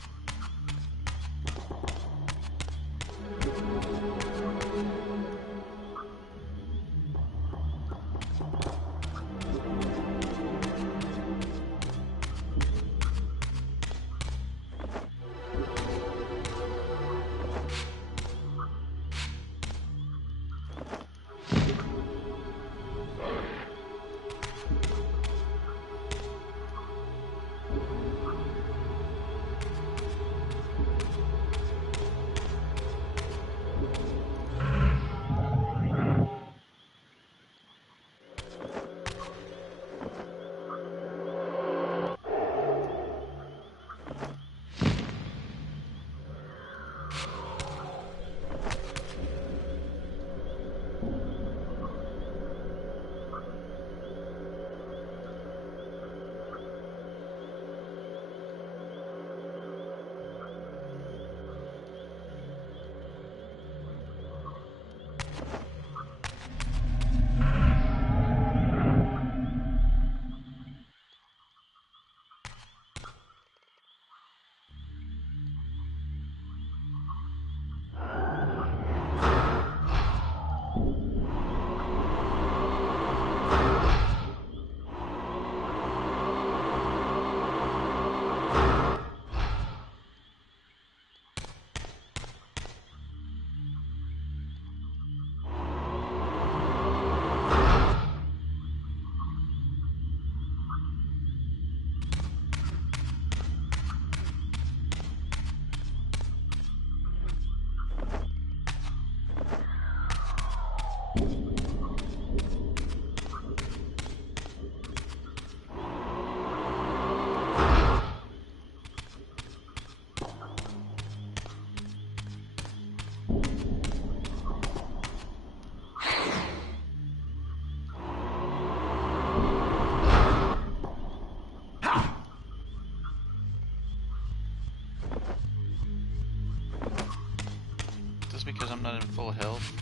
Because I'm not in full health.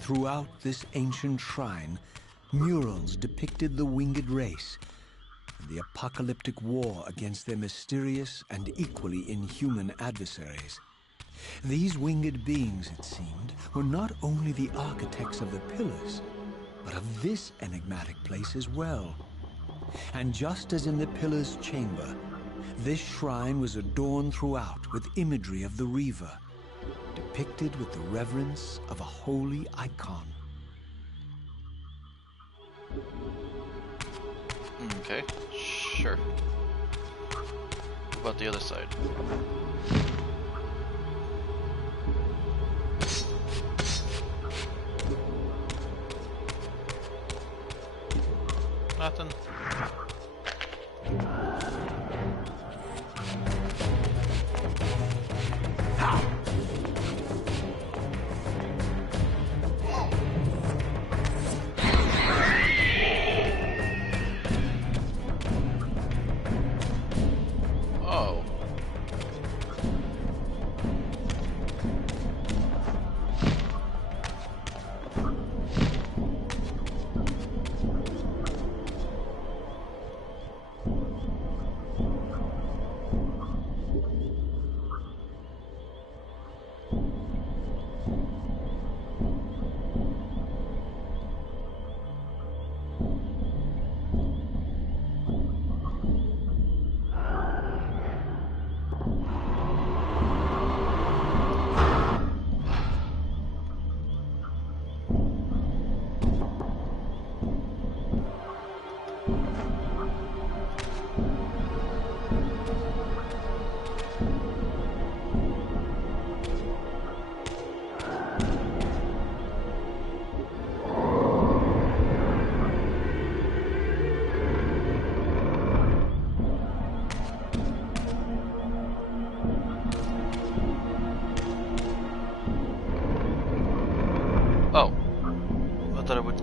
Throughout this ancient shrine, murals depicted the winged race and the apocalyptic war against their mysterious and equally inhuman adversaries. These winged beings, it seemed, were not only the architects of the pillars, but of this enigmatic place as well. And just as in the Pillar's chamber, this shrine was adorned throughout with imagery of the Reaver, depicted with the reverence of a holy icon. Okay, sure. What about the other side? Nothing.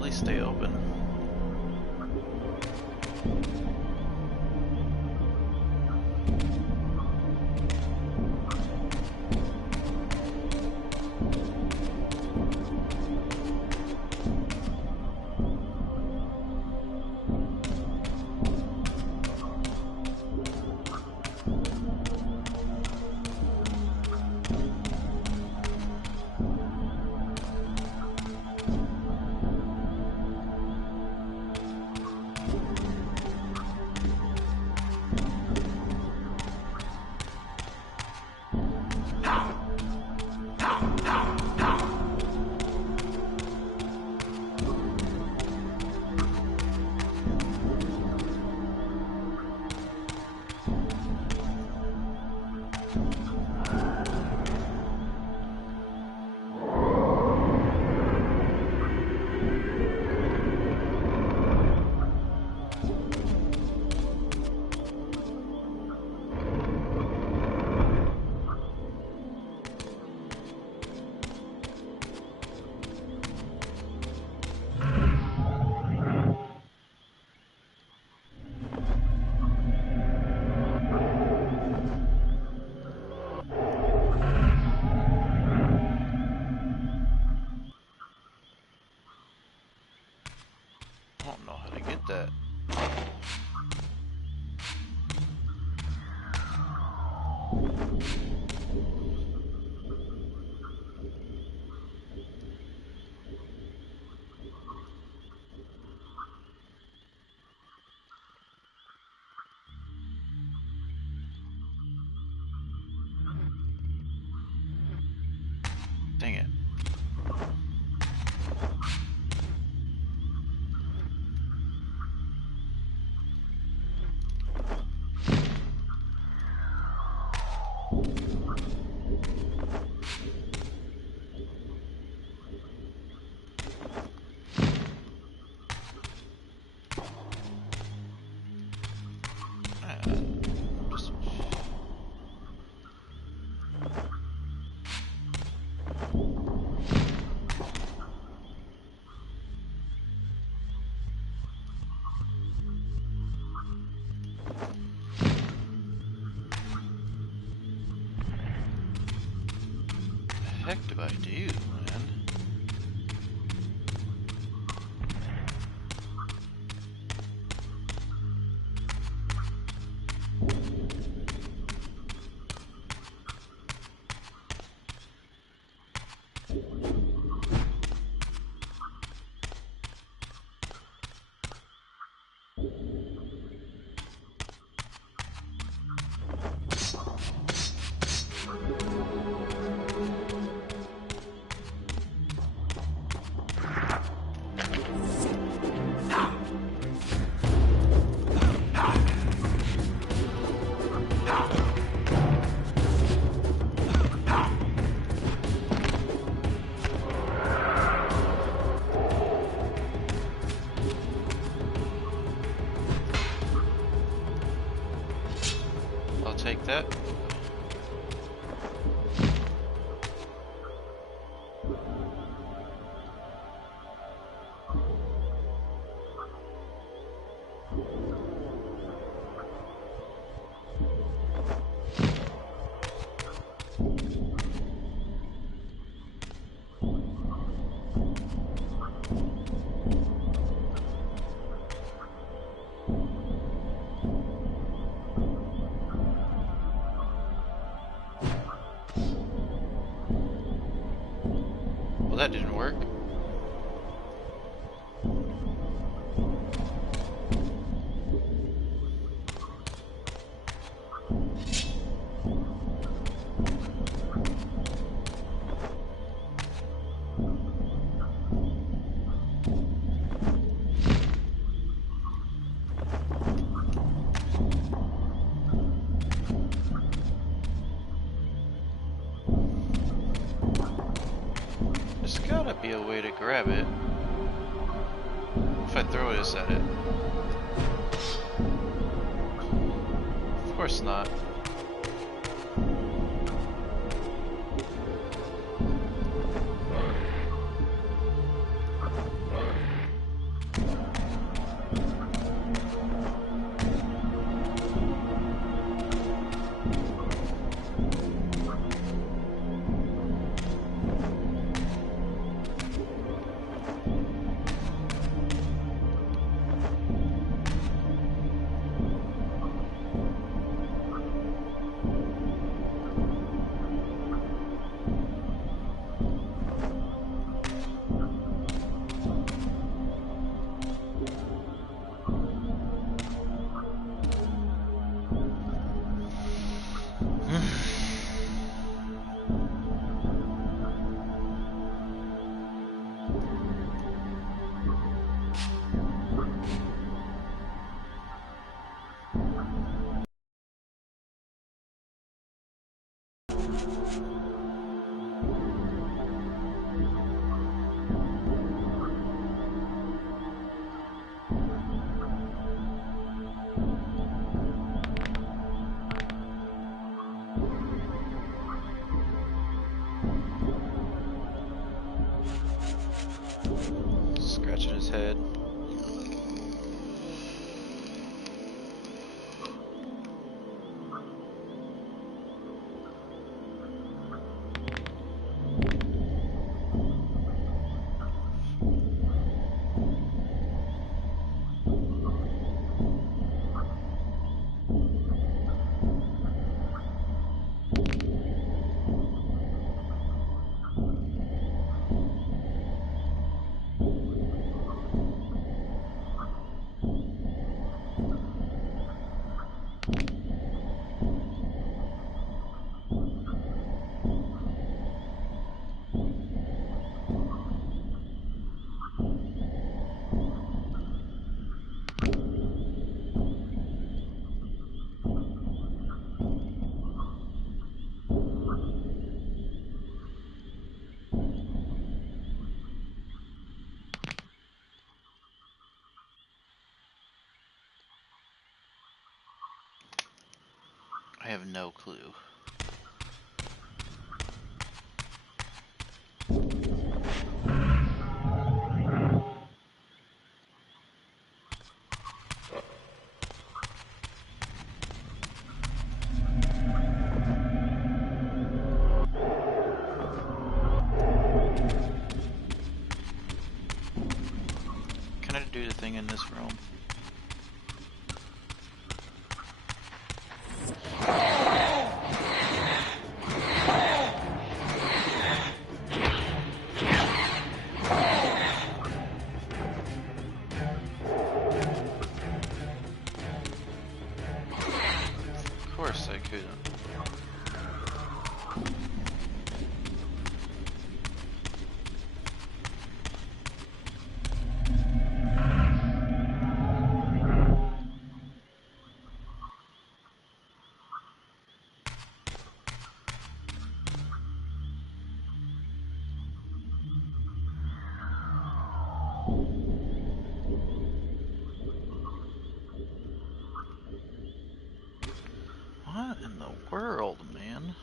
definitely stay open. I don't know how to get that. Dang it. What the heck do I do, man? I'll take that. Well, that didn't work. There's gotta be a way to grab it. If I throw this at it. Of course not. Scratching his head. I have no clue. Can I do the thing in this room? Of course I couldn't. What in the world, man?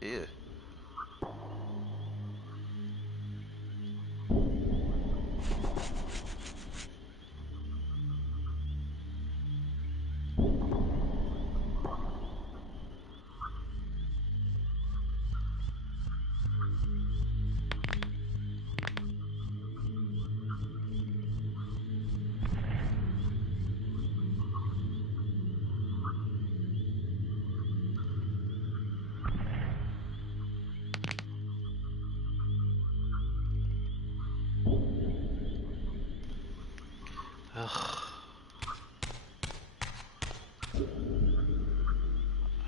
Ew. Ugh.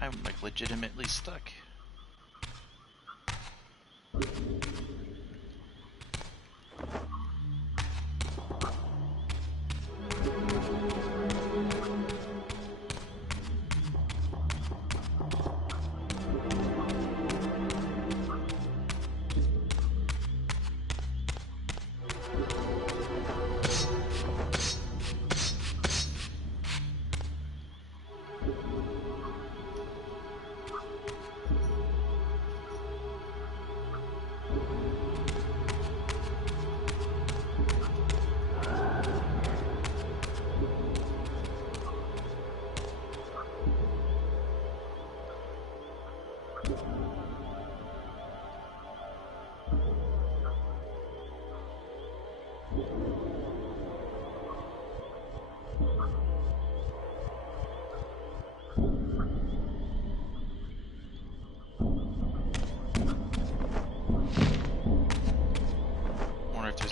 I'm like legitimately stuck.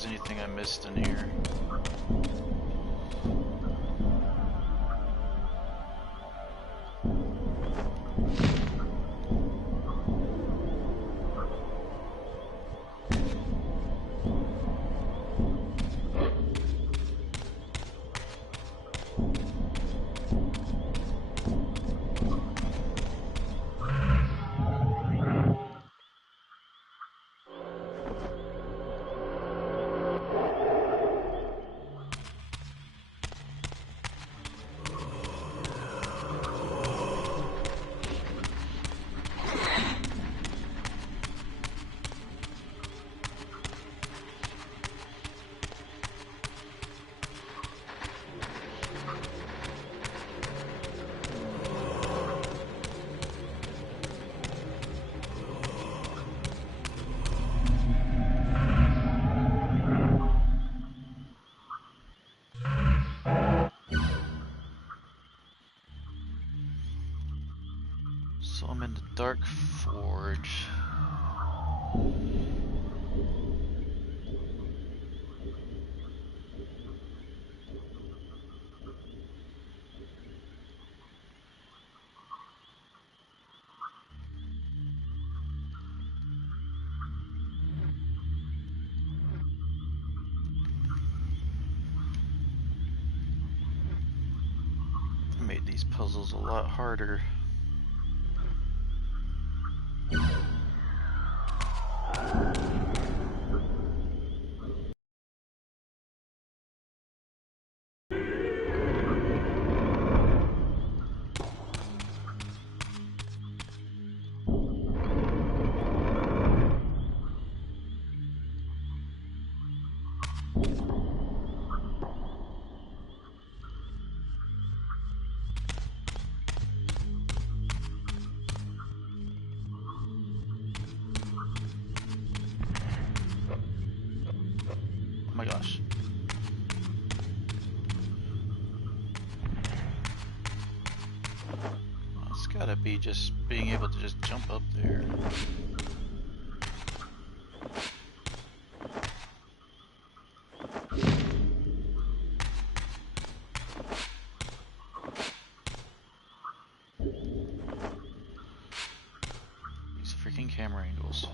there's anything I missed in here. So I'm in the Dark Forge. I made these puzzles a lot harder. Oh my gosh. It's gotta be just being able to just jump up there. These freaking camera angles.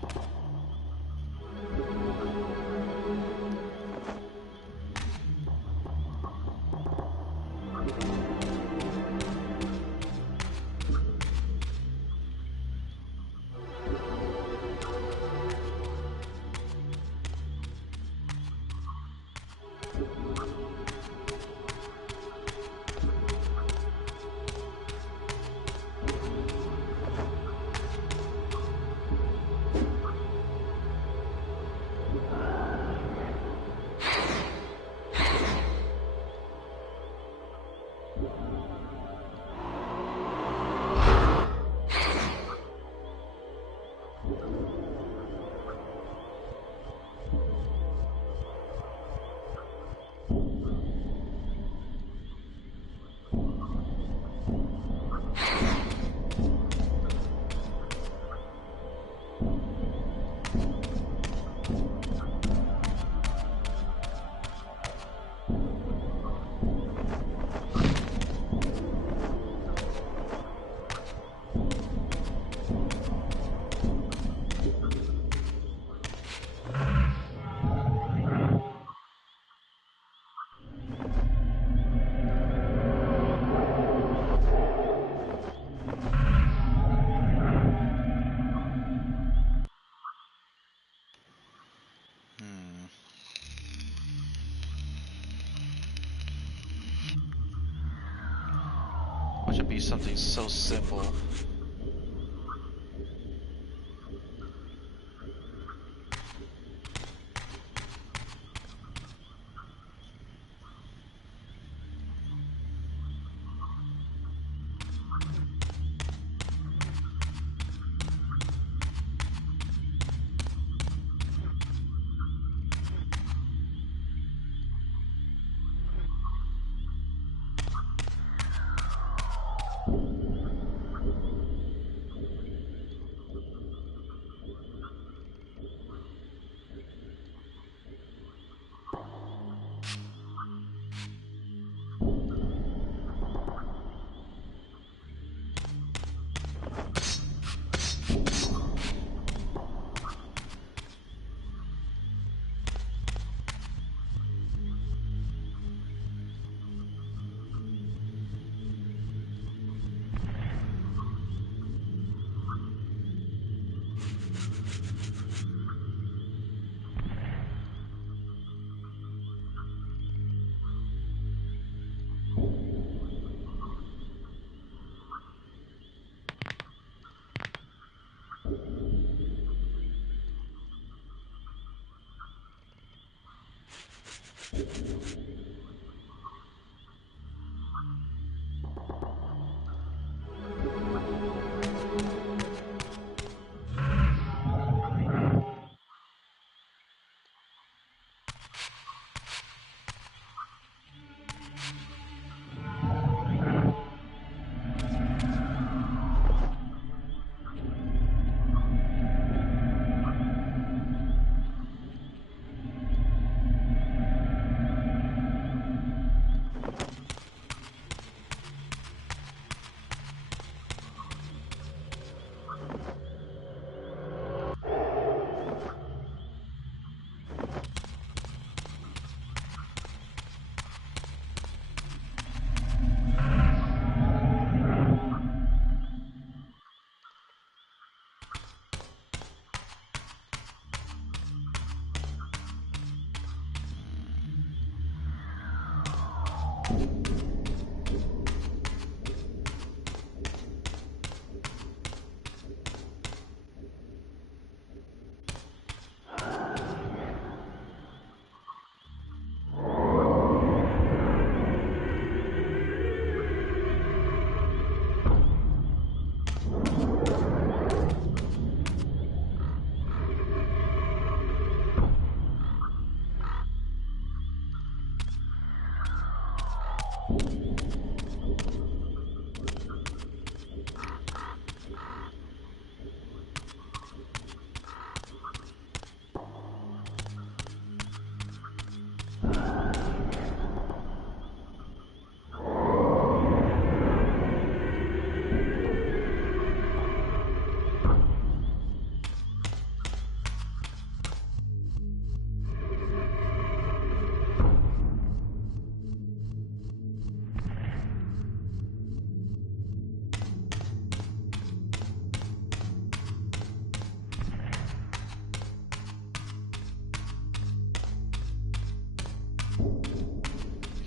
Watch it be something so simple.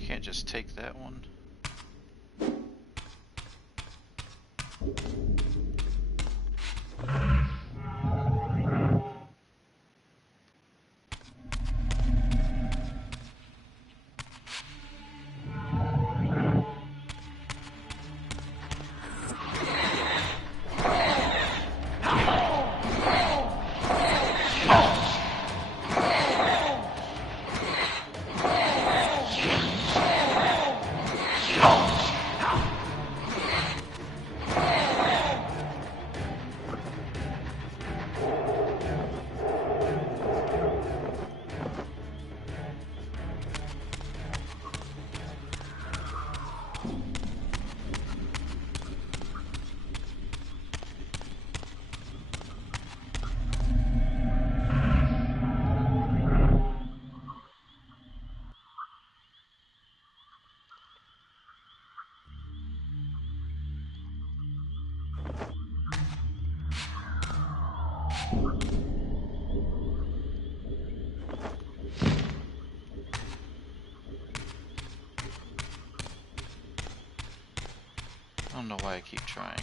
Can't just take that one. I don't know why I keep trying.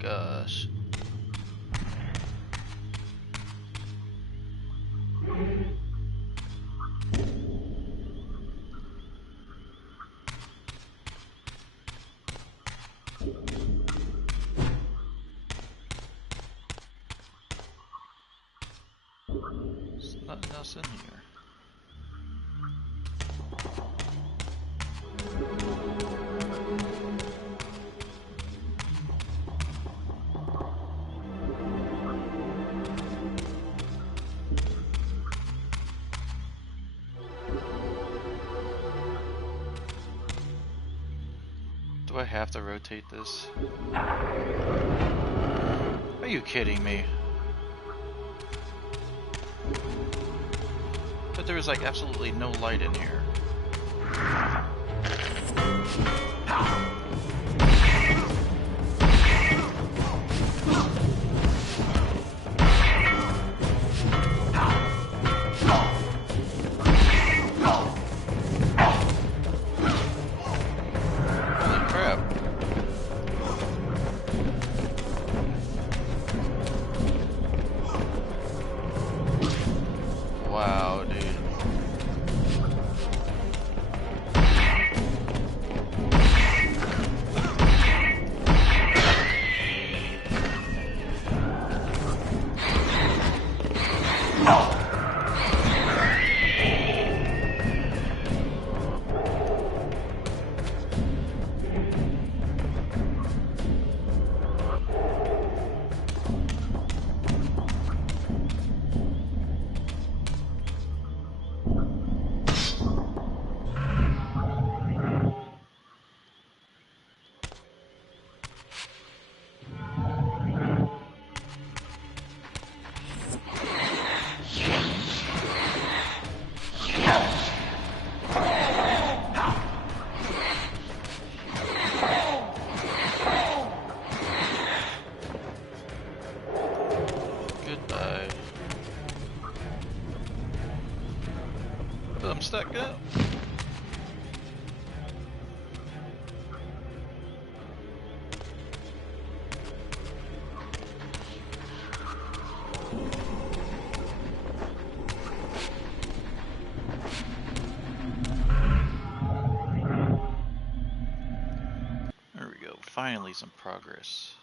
Gosh. There's nothing else in here. Do I have to rotate this? Are you kidding me? But there was like absolutely no light in here. Wow, dude. Finally, some progress.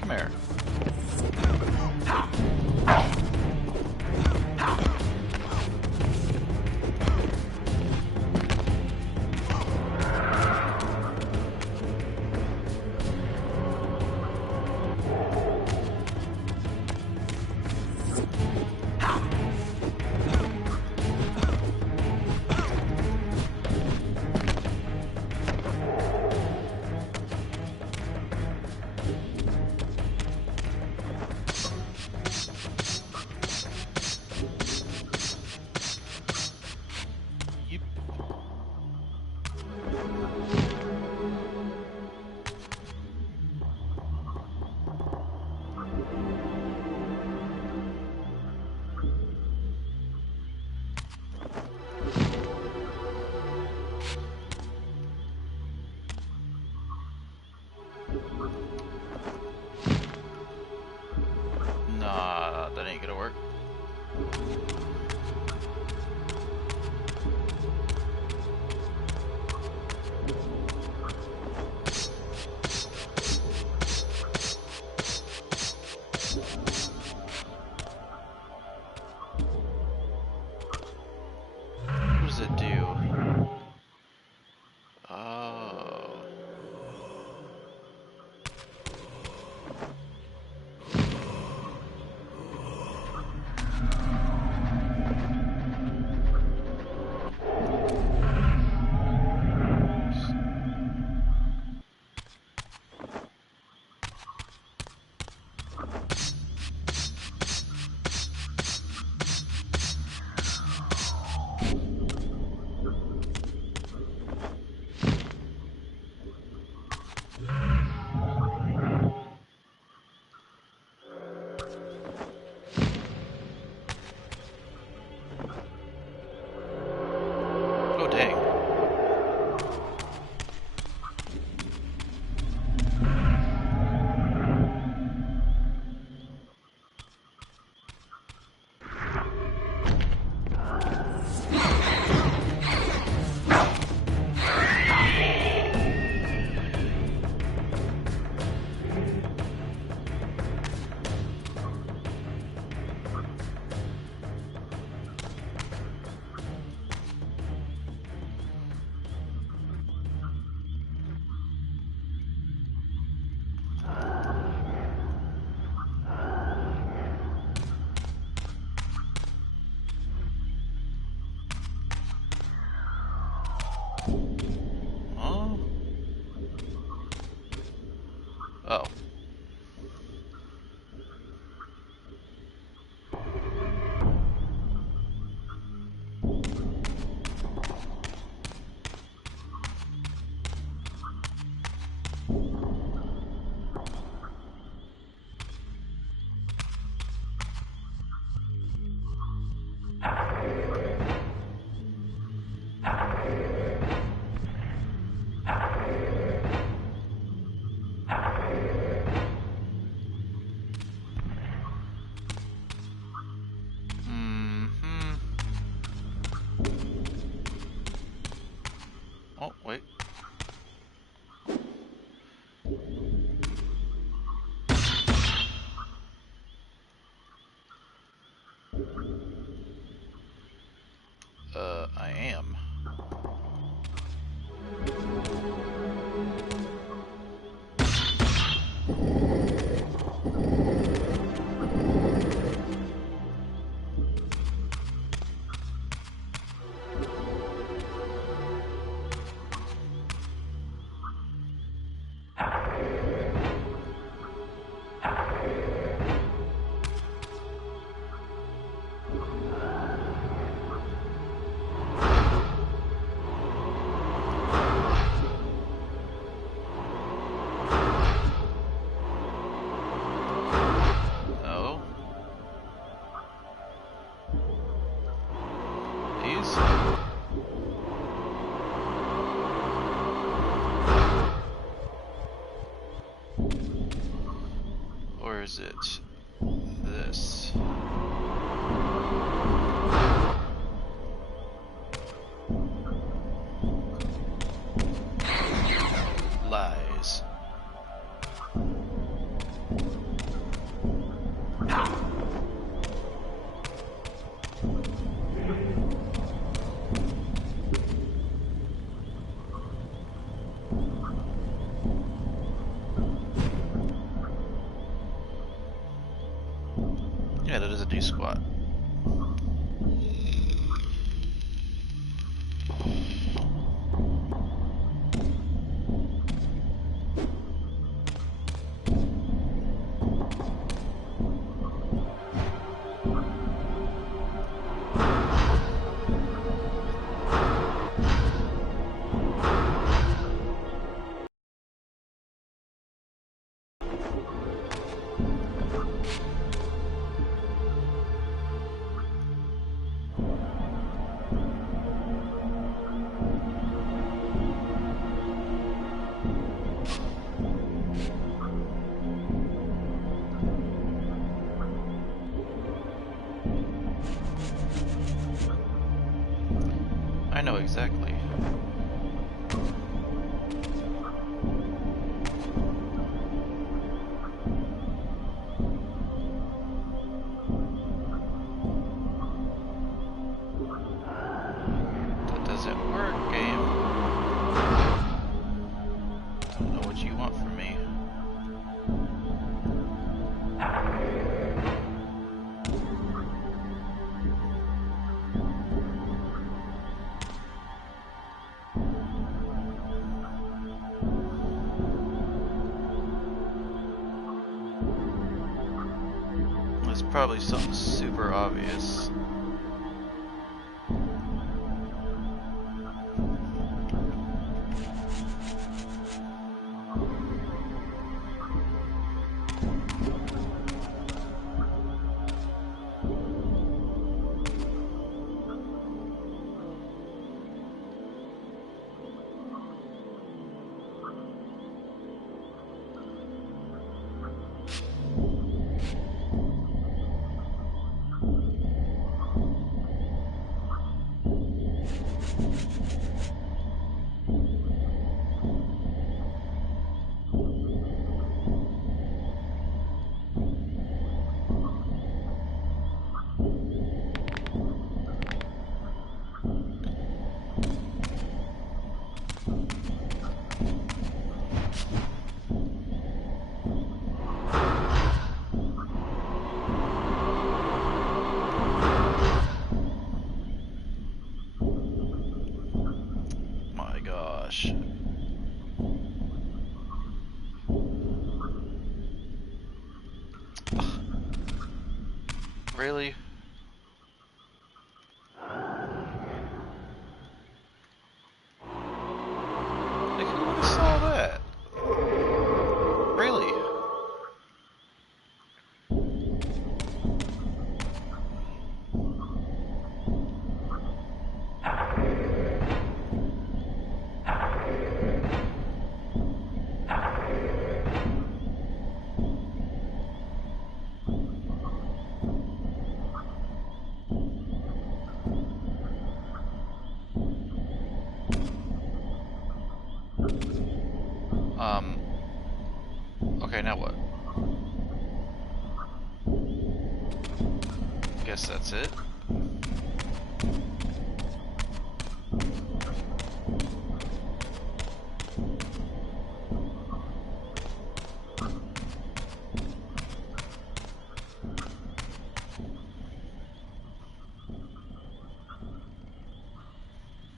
Come here. You. Nah, that ain't gonna work. What does it do? Oh. Oh, dang. Oh. Oh. Mm-hmm. Oh, wait. I am. is it? This. Lies. Yeah, that doesn't do squat. I know exactly. That doesn't work, game. Don't know what you want from me. It's probably something super obvious. My gosh. Really? Like, who would have saw that? Really? Okay, now what? Guess that's it.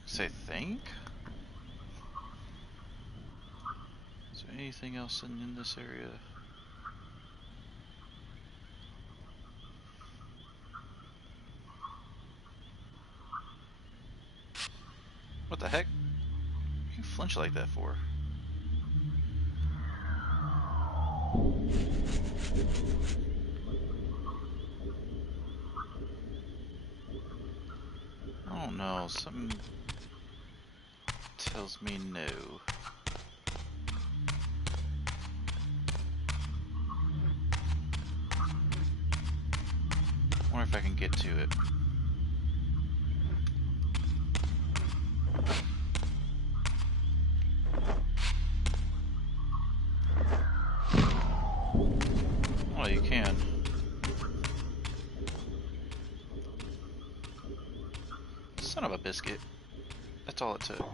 Say think? Is there anything else in this area? What the heck? What do you flinch like that for? I don't know, something tells me no. I can get to it. Oh, you can. Son of a biscuit. That's all it took.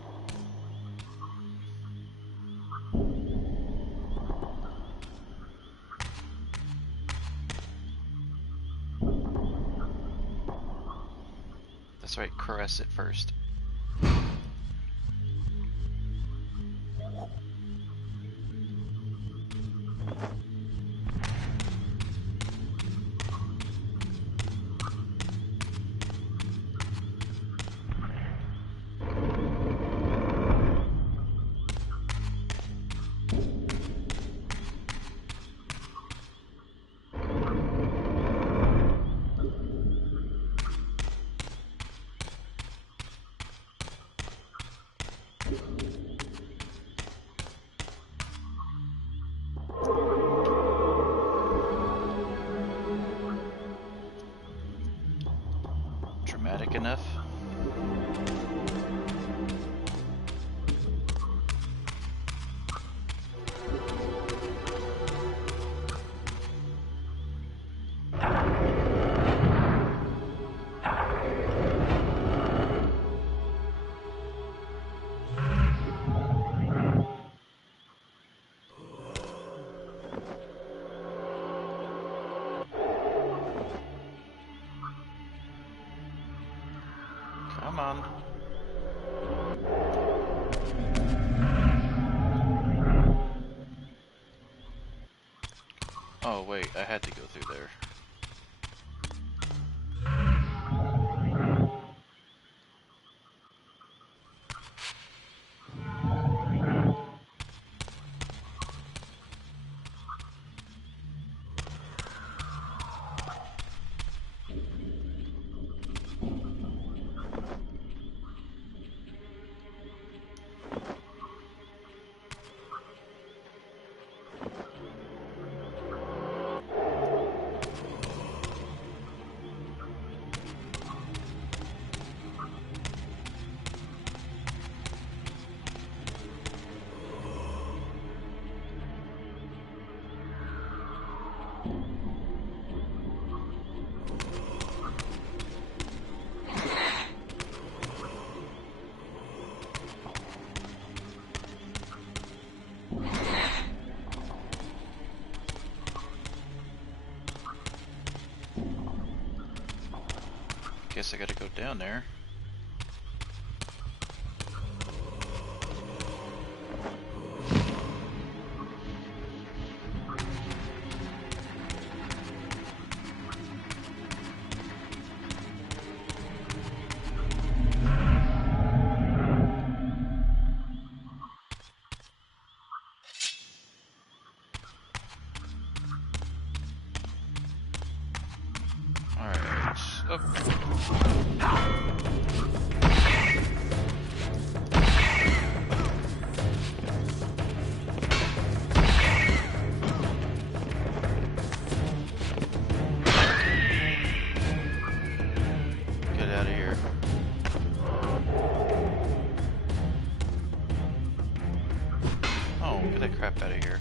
That's right, caress it first. Dramatic enough? Come on. Oh wait, I had to go through there. Guess I gotta go down there. Alright. Get out of here. Oh, get that crap out of here.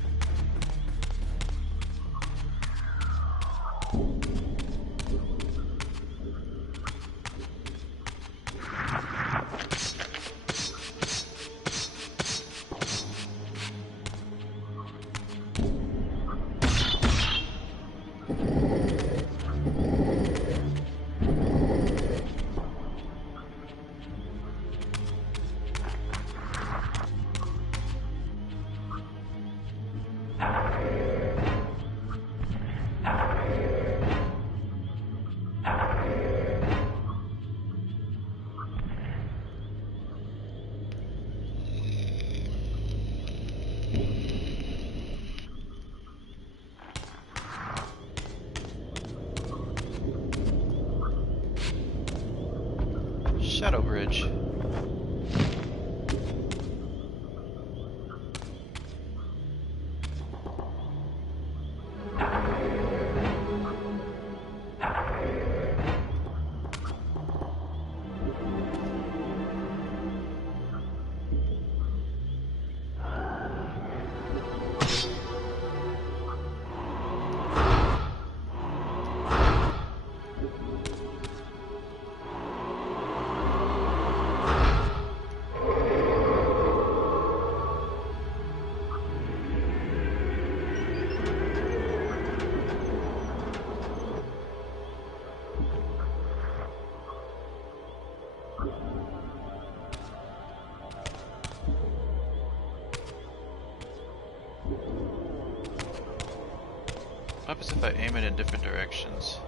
happens if I aim it in different directions?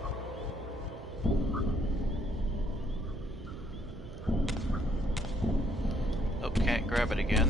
Oh, can't grab it again.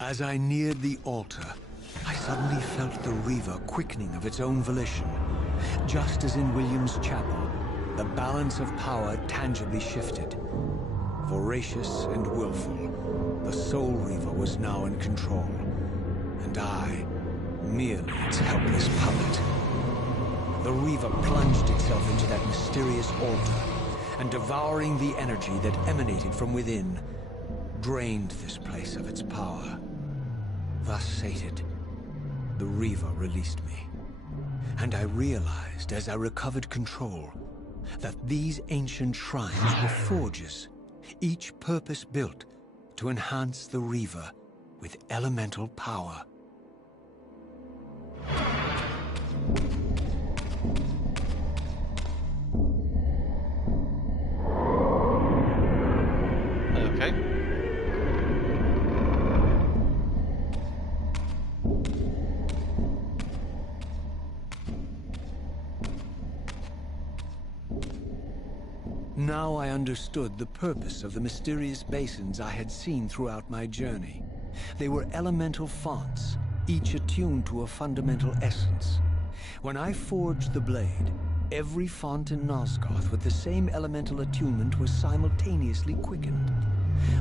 As I neared the altar, I suddenly felt the Reaver quickening of its own volition. Just as in William's chapel, the balance of power tangibly shifted. Voracious and willful, the Soul Reaver was now in control, and I, merely its helpless puppet. The Reaver plunged itself into that mysterious altar, and devouring the energy that emanated from within, drained this place of its power. Thus sated, the Reaver released me, and I realized as I recovered control that these ancient shrines were forges, each purpose-built to enhance the Reaver with elemental power. Okay. Now I understood the purpose of the mysterious basins I had seen throughout my journey. They were elemental fonts, each attuned to a fundamental essence. When I forged the blade, every font in Nosgoth with the same elemental attunement was simultaneously quickened.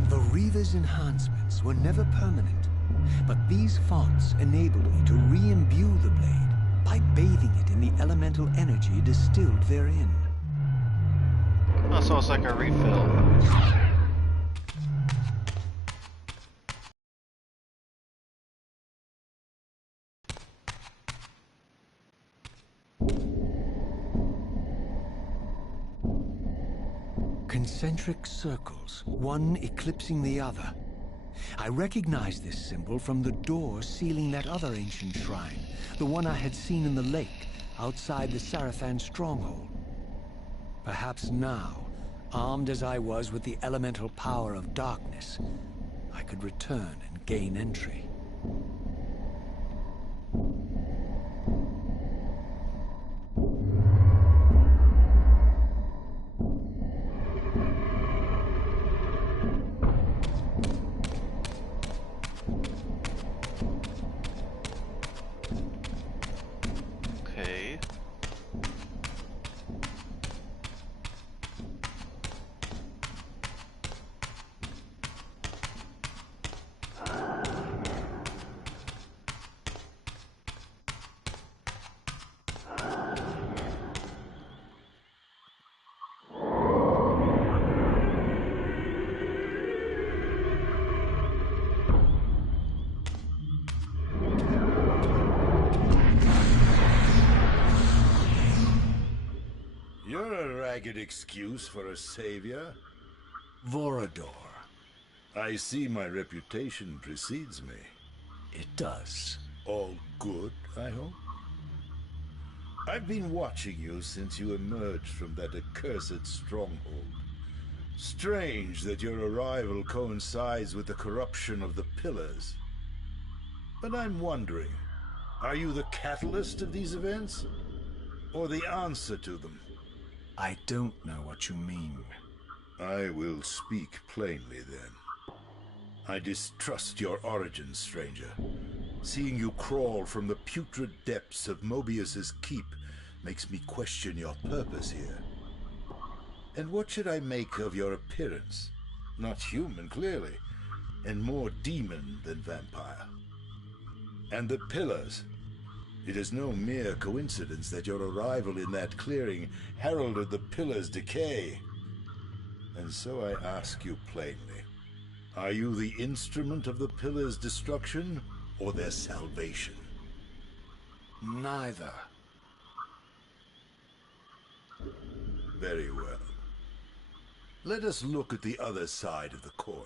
The Reaver's enhancements were never permanent, but these fonts enabled me to re-imbue the blade by bathing it in the elemental energy distilled therein. Oh, so it's like a refill. Concentric circles, one eclipsing the other. I recognized this symbol from the door sealing that other ancient shrine, the one I had seen in the lake outside the Sarafan stronghold. Perhaps now, armed as I was with the elemental power of darkness, I could return and gain entry. Okay. You're a ragged excuse for a savior. Vorador. I see my reputation precedes me. It does. All good, I hope? I've been watching you since you emerged from that accursed stronghold. Strange that your arrival coincides with the corruption of the Pillars. But I'm wondering, are you the catalyst of these events? Or the answer to them? I don't know what you mean. I will speak plainly then. I distrust your origins, stranger. Seeing you crawl from the putrid depths of Mobius's keep makes me question your purpose here. And what should I make of your appearance? Not human, clearly, and more demon than vampire. And the Pillars. It is no mere coincidence that your arrival in that clearing heralded the Pillars' decay. And so I ask you plainly, are you the instrument of the Pillars' destruction or their salvation? Neither. Very well. Let us look at the other side of the coin.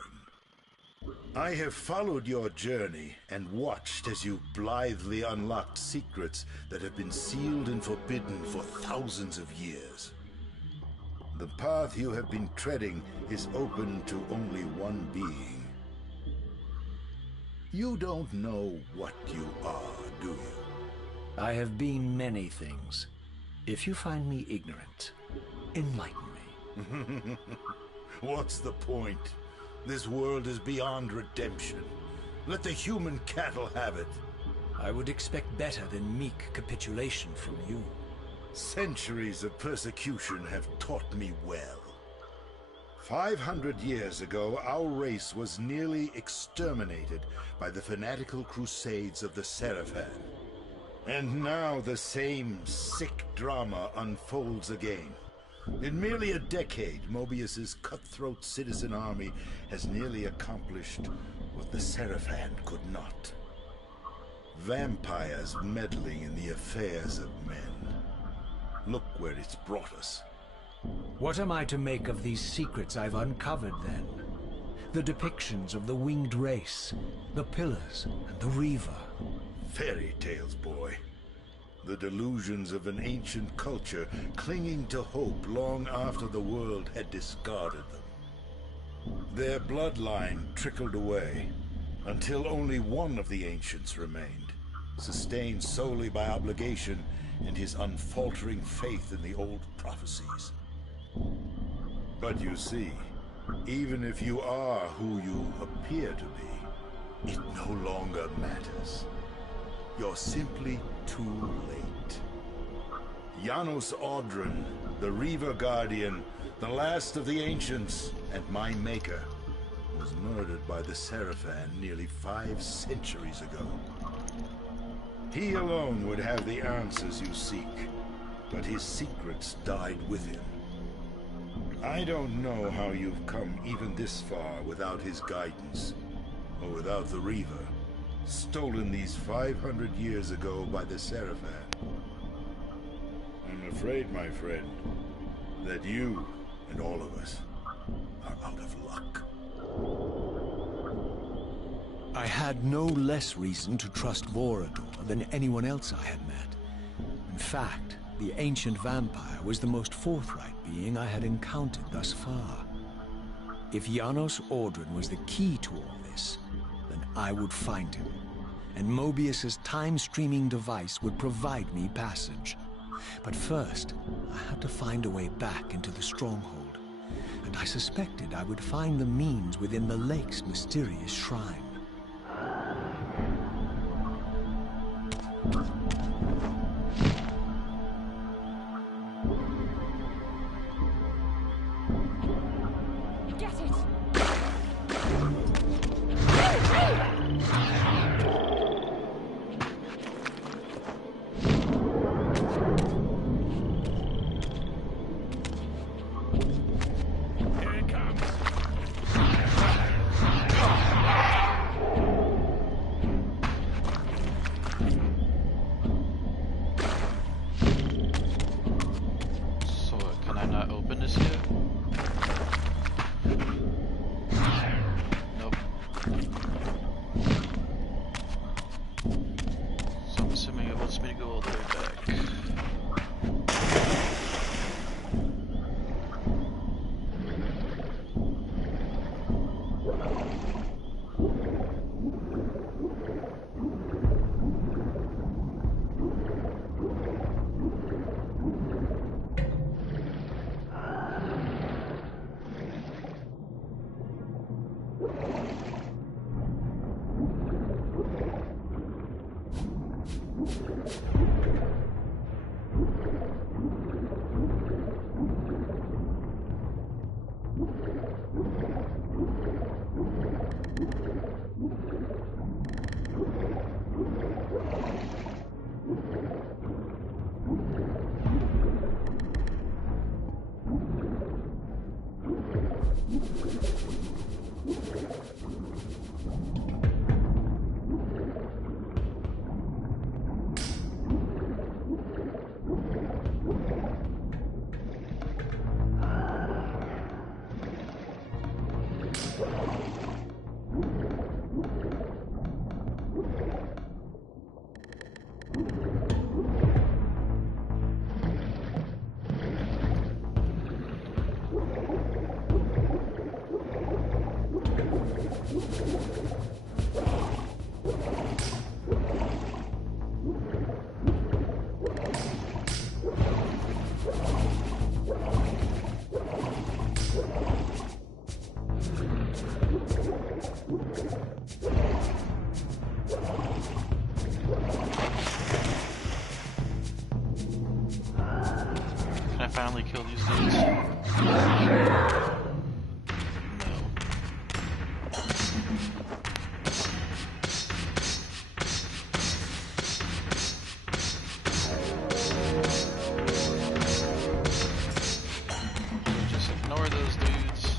I have followed your journey and watched as you blithely unlocked secrets that have been sealed and forbidden for thousands of years. The path you have been treading is open to only one being. You don't know what you are, do you? I have been many things. If you find me ignorant, enlighten me. What's the point? This world is beyond redemption. Let the human cattle have it. I would expect better than meek capitulation from you. Centuries of persecution have taught me well. 500 years ago, our race was nearly exterminated by the fanatical crusades of the Seraphan. And now the same sick drama unfolds again. In merely a decade, Mobius's cutthroat citizen army has nearly accomplished what the Seraphan could not. Vampires meddling in the affairs of men. Look where it's brought us. What am I to make of these secrets I've uncovered, then? The depictions of the winged race, the Pillars, and the Reaver. Fairy tales, boy. The delusions of an ancient culture clinging to hope long after the world had discarded them. Their bloodline trickled away, until only one of the ancients remained, sustained solely by obligation and his unfaltering faith in the old prophecies. But you see, even if you are who you appear to be, it no longer matters. You're simply too late. Janos Audron, the Reaver Guardian, the last of the ancients, and my maker, was murdered by the Seraphan nearly 5 centuries ago. He alone would have the answers you seek, but his secrets died with him. I don't know how you've come even this far without his guidance, or without the Reaver, stolen these 500 years ago by the Seraphan. I'm afraid, my friend, that you and all of us are out of luck. I had no less reason to trust Vorador than anyone else I had met. In fact, the ancient vampire was the most forthright being I had encountered thus far. If Janos Audron was the key to all this, then I would find him, and Mobius's time-streaming device would provide me passage. But first, I had to find a way back into the stronghold, and I suspected I would find the means within the lake's mysterious shrine. Get it! Here it comes! So can I not open this yet? Can I finally kill these dudes? No. Just ignore those dudes.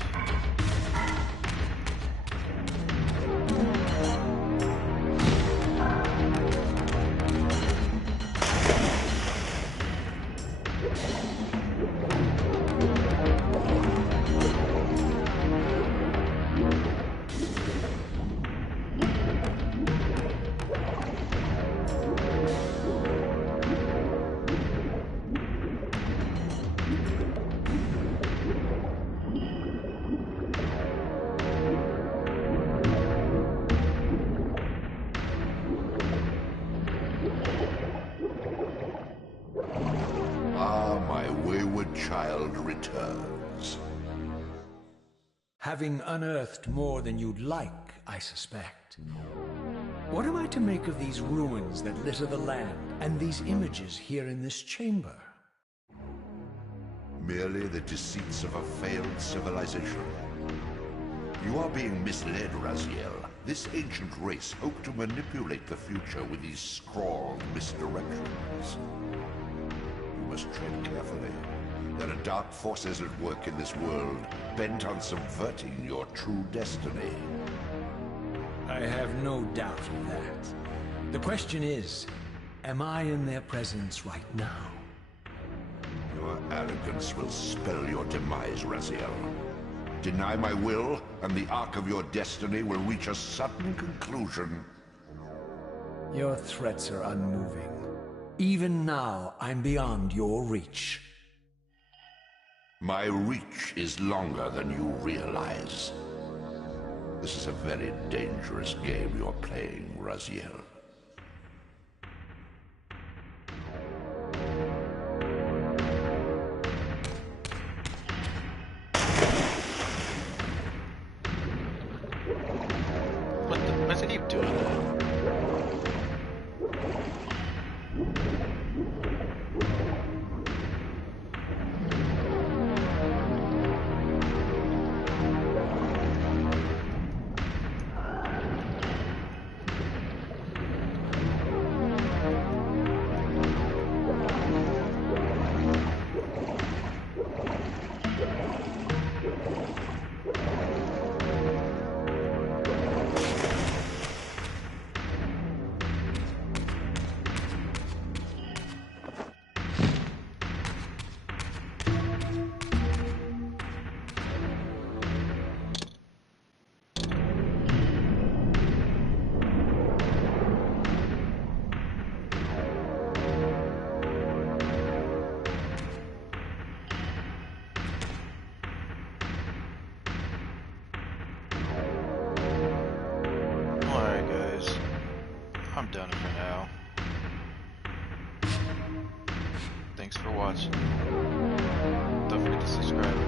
Ah, my wayward child returns. Having unearthed more than you'd like, I suspect. What am I to make of these ruins that litter the land, and these images here in this chamber? Merely the deceits of a failed civilization. You are being misled, Raziel. This ancient race hoped to manipulate the future with these scrawled misdirections. You must tread carefully. There are dark forces at work in this world, bent on subverting your true destiny. I have no doubt of that. The question is, am I in their presence right now? Your arrogance will spell your demise, Raziel. Deny my will, and the arc of your destiny will reach a sudden conclusion. Your threats are unmoving. Even now, I'm beyond your reach. My reach is longer than you realize. This is a very dangerous game you're playing, Raziel. Why does it keep doing that? Alright guys, I'm done for now. Thanks for watching. Don't forget to subscribe.